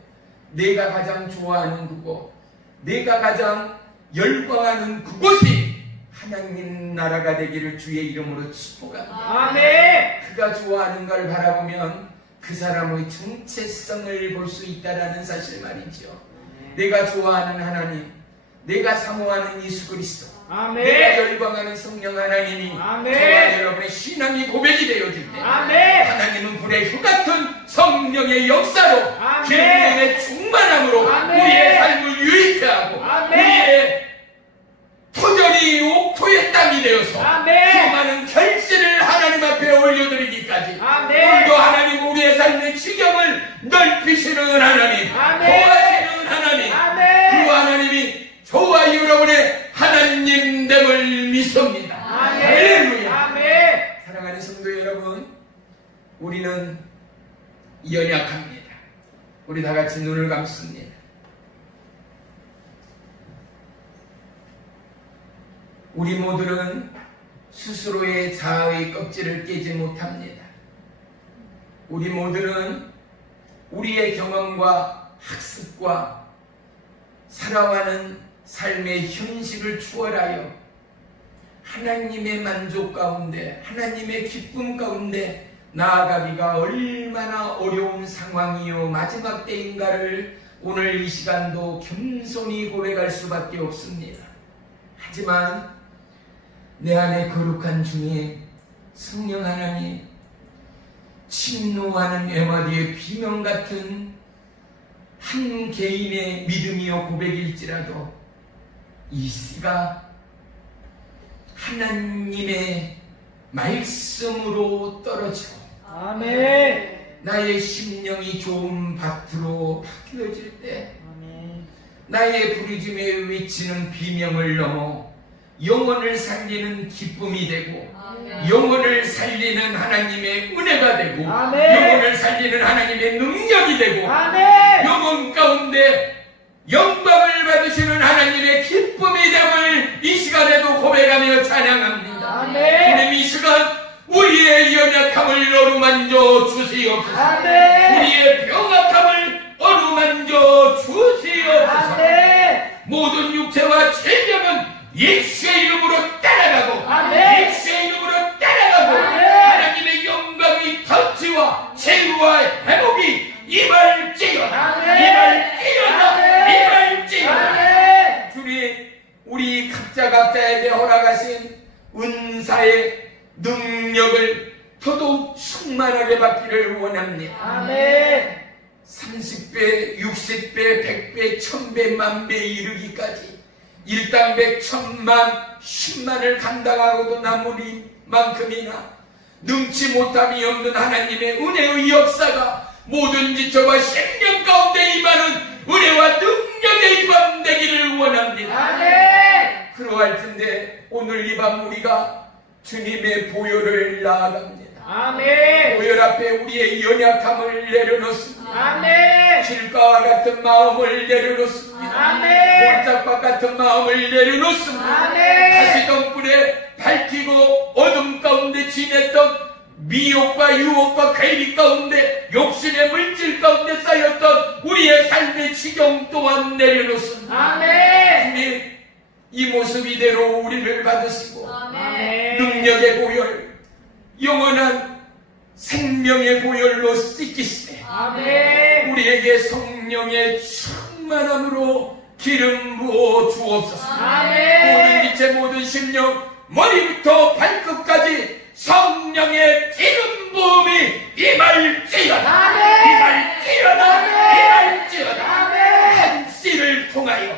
내가 가장 좋아하는 그곳, 내가 가장 열광하는 그곳이 하나님 나라가 되기를 주의 이름으로 축복합니다. 그가 좋아하는 걸 바라보면 그 사람의 정체성을 볼 수 있다라는 사실 말이죠. 내가 좋아하는 하나님, 내가 사모하는 예수 그리스도, 아멘. 내가 열광하는 성령 하나님이 아멘. 저와 여러분의 신앙이 고백이 되어질 때 아멘. 하나님은 불의 휴 같은 성령의 역사로 아멘. 기름의 충만함으로 아멘. 우리의 삶을 유익케 하고 아멘. 우리의 토전이 옥토의 땅이 되어서 아멘. 수많은 결실을 하나님 앞에 올려드리기까지 아멘. 오늘도 하나님 우리의 삶의 지경을 넓히시는 하나님, 아멘. 도와주시는 하나님, 아멘. 그 하나님이 저와 여러분의 하나님됨을 믿습니다. 아멘. 할렐루야. 아멘. 사랑하는 성도 여러분, 우리는 연약합니다. 우리 다 같이 눈을 감습니다. 우리 모두는 스스로의 자아의 껍질을 깨지 못합니다. 우리 모두는 우리의 경험과 학습과 살아가는 삶의 현실을 추월하여 하나님의 만족 가운데, 하나님의 기쁨 가운데 나아가기가 얼마나 어려운 상황이요 마지막 때인가를 오늘 이 시간도 겸손히 고백할 수밖에 없습니다. 하지만 내 안에 거룩한 주님, 성령 하나님, 침노하는 메마리의 비명 같은 한 개인의 믿음이요 고백일지라도 이 씨가 하나님의 말씀으로 떨어지고 아멘. 나의 심령이 좋은 밭으로 바뀌어질 때 아멘. 나의 부르짐에 외치는 비명을 넘어 영혼을 살리는 기쁨이 되고 영혼을 살리는 하나님의 은혜가 되고 아멘. 영혼을 살리는 하나님의 능력이 되고 아멘. 영혼 가운데 영광을 받으시는 하나님의 기쁨이 됨을 이 시간에도 고백하며 찬양합니다. 아멘. 주님, 이 시간 우리의 연약함을 어루만져 주시옵소서. 아멘. 우리의 병약함을 어루만져 주시옵소서. 아멘. 모든 육체와 체력은 예수의 이름으로 따라가고 아멘. 예수의 이름으로 따라가고 아멘. 하나님의 영광이 터치와 치유와 회복이 임할지어다. 아멘. 임할지어다. 아멘. 임할지어다. 아멘. 주님, 우리 각자에게 허락하신 은사의 능력을 더더욱 충만하게 받기를 원합니다. 아멘. 30배, 60배, 100배, 1000배, 만배에 이르기까지 일당백, 천만, 10만을 감당하고도 남으리 만큼이나 능치 못함이 없는 하나님의 은혜의 역사가 모든 지체와 생명 가운데 임하는 은혜와 능력의 이밤 되기를 원합니다. 아멘. 그러할 텐데 오늘 이 밤 우리가 주님의 보혈을 나아갑니다. 아멘. 보혈 앞에 우리의 연약함을 내려놓습니다. 아멘. 길가와 같은 마음을 내려놓습니다. 아멘. 골짜기와 같은 마음을 내려놓습니다. 아멘. 가시덤불에 밝히고 어둠 가운데 지냈던 미혹과 유혹과 괴리 가운데 욕심의 물질 가운데 쌓였던 우리의 삶의 지경 또한 내려놓습니다. 아멘. 주님, 이 모습 이대로 우리를 받으시고 아멘. 능력의 보혈, 영원한 생명의 보혈로 씻기시되 아멘. 우리에게 성령의 충만함으로 기름 부어 주옵소서. 아멘. 모든 지체 모든 심령 머리부터 발끝까지 성령의 기름 부음이 임할지어다. 아멘. 임할지어다. 아멘. 임할지어다. 아멘. 한 씨를 통하여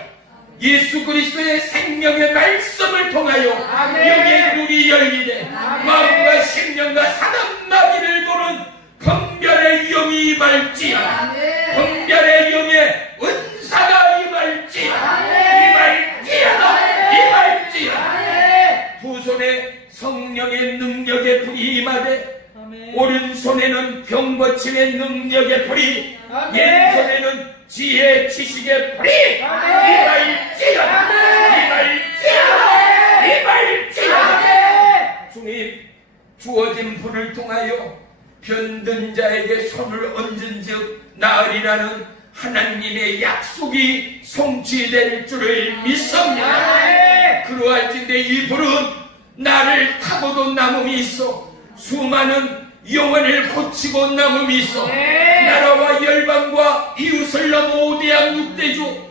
예수 그리스도의 생명의 말씀을 통하여 아멘. 영의 눈이 열리되 아멘. 마음과 심령과 사람나기를 보는 분별의 영이 임할지어다. 아멘. 분별의 영의 은사가 임할지어다. 아멘. 임할지어다. 임할지어다. 아멘. 두 손에 성령의 능력의 불이 임하되 아멘. 오른손에는 병고침의 능력의 불이 아멘. 왼손에는 지혜 지식의 불이 아멘. 임할지어다. 아멘. 임할지어다. 임할지어다. 아멘. 주님, 주어진 불을 통하여 병든 자에게 손을 얹은 즉 나으리라는 하나님의 약속이 성취될 줄을 믿습니다. 아멘. 그러할진대 이 불은 나를 타고도 남음이 있어 수많은 영혼을 고치고 남음이 있어. 네. 나라와 열방과 이웃을 넘어 오대양 육대주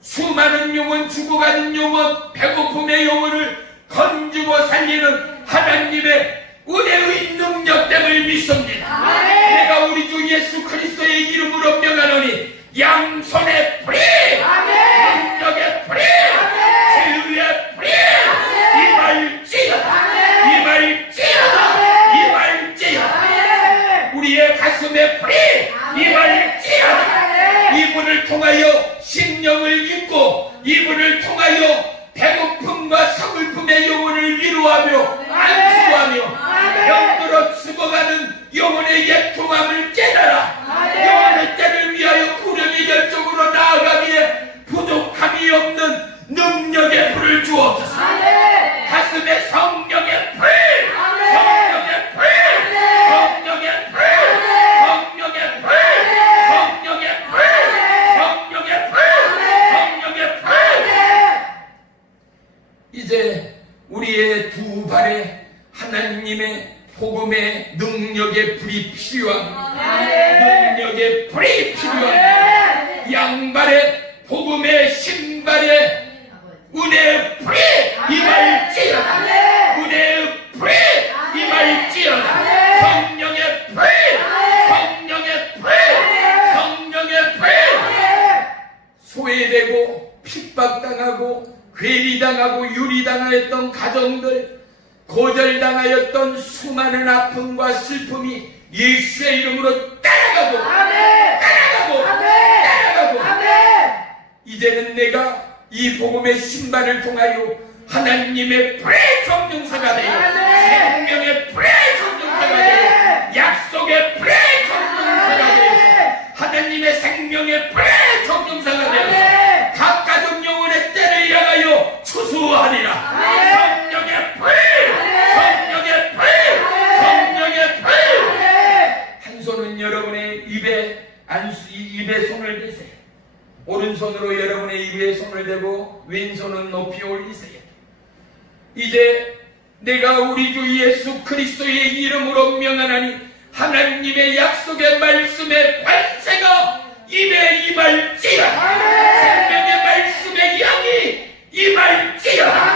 수많은 영혼, 죽어가는 영혼, 배고픔의 영혼을 건지고 살리는 하나님의 은혜의 능력됨을 믿습니다. 네. 내가 우리 주 예수 그리스도의 이름으로 명하노니 양손의 뿌리, 능력의 뿌리, 제의의 뿌리, 이말지어다, 이말지어다, 이말지어다. 우리의 가슴의 뿌리, 이말지어다. 이분을 통하여 심령을 입고 이분을 통하여 배고픔과 서글픔의 영혼을 위로하며 안수하며 영으로 죽어가는 영혼의 예통함을 깨달아 영혼의 때를 위하여 구령의 열정으로 나아가기에 부족함이 없는 능력의 불을 주옵소서. 가슴에 성령의 불, 성령의 불, 성령의 불, 성령의 불, 성령의 불, 성령의 불, 성령의 불. 이제 우리의 두 발에 하나님의 복음의 능력의 불이 필요합니다. 능력의 불이 필요합니다. 양발에 복음의 신발에 은혜의 불이 임할지어다. 은혜의 불이 임할지어다. 성령의 불, 성령의 불, 성령의 불. 소외되고 핍박당하고 괴리당하고 유리당하였던 가정들, 거절당하였던 수많은 아픔과 슬픔이 예수의 이름으로 따라가고 이제는 내가 이 복음의 신발을 통하여 하나님의 불의 정령사가 되어 생명의 불의 정령사가 되어 약속의 불의 정령사가 되어서 하나님의 생명의 불의 정령사가 되어서 각 가정 영혼의 때를 향하여 추수하리라. 성령의 불, 성령의 불, 성령의 불. 한 손은 여러분의 입에 손을 대세요. 오른손으로 여러분의 입에 손을 대고 왼손은 높이 올리세요. 이제 내가 우리 주 예수 그리스도의 이름으로 명하나니 하나님의 약속의 말씀의 관세가 입에 임할지어다. 생명의 말씀의 양이 임할지어다.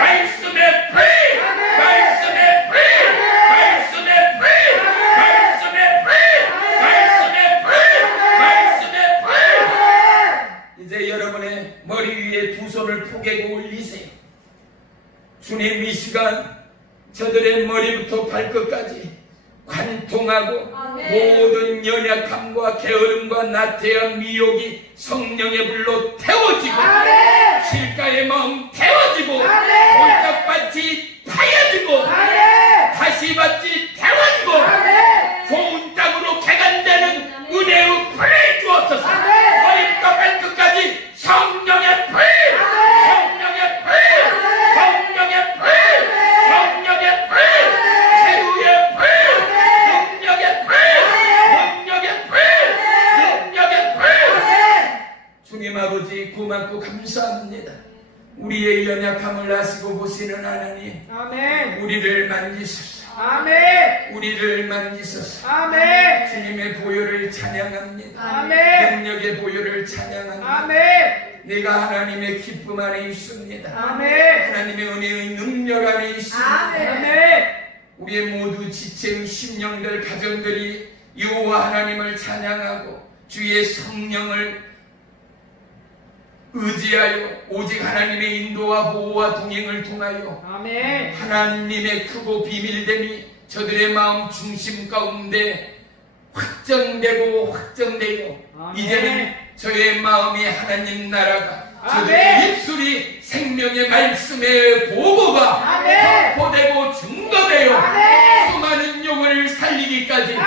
말씀의 불, 말씀의 불, 말씀의 불, 말씀의 불, 말씀의 불, 말씀의 불. 이제 여러분의 머리 위에 두 손을 포개고 올리세요. 주님, 이 시간 저들의 머리부터 발끝까지 관통하고 모든 연약함과 게으름과 나태함, 미혹이 성령의 불로 태워지고 실가의 마음 태워지고 골짝밭이 파여지고 다시밭이 태워지고 좋은 땅으로 개간되는 은혜의 불을 주옵소서. 머리부터 발끝까지 성령의 불, 성령의 불, 성령의 불, 성령의 불, 최후의 불, 능력의 불, 능력의 불, 능력의 불. 주님 아버지, 고맙고 감사합니다. 우리의 연약함을 아시고 보시는 하나님, 우리를 만지소서. 우리를 만지소서. 주님의 보혈을 찬양합니다. 능력의 보혈을 찬양합니다. 내가 하나님의 기쁨 안에 있습니다. 하나님의 은혜의 능력 안에 있습니다. 우리의 모두 지체의 심령들, 가정들이 여호와 하나님을 찬양하고 주의 성령을 의지하여 오직 하나님의 인도와 보호와 동행을 통하여 하나님의 크고 비밀됨이 저들의 마음 중심 가운데 확정되고 이제는 저의 마음이 하나님 나라가 저들의 입술이 생명의 말씀의 보고가 선포되고 증거되어 수많은 영혼을 살리기까지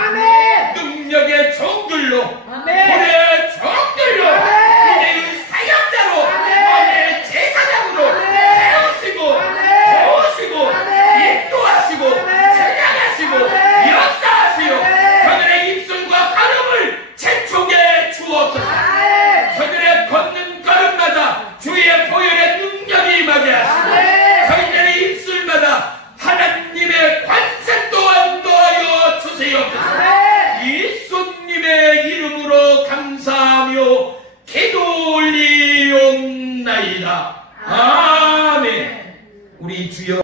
능력의 종들로 불의 종들로 은혜의 사역자로 은혜의 제사장으로 세우시고 도우시고 인도하시고 찬양하시고 역사하시고 저들의 입술과 발음을 재촉해 주옵소서. 저들의 걷는 걸음마다 주의 보혈의 능력이 임하게 하시고 저희들의 입술마다 하나님의 관세 또한 더하여 주소서. 기도하옵나이다. 아멘. 우리 주여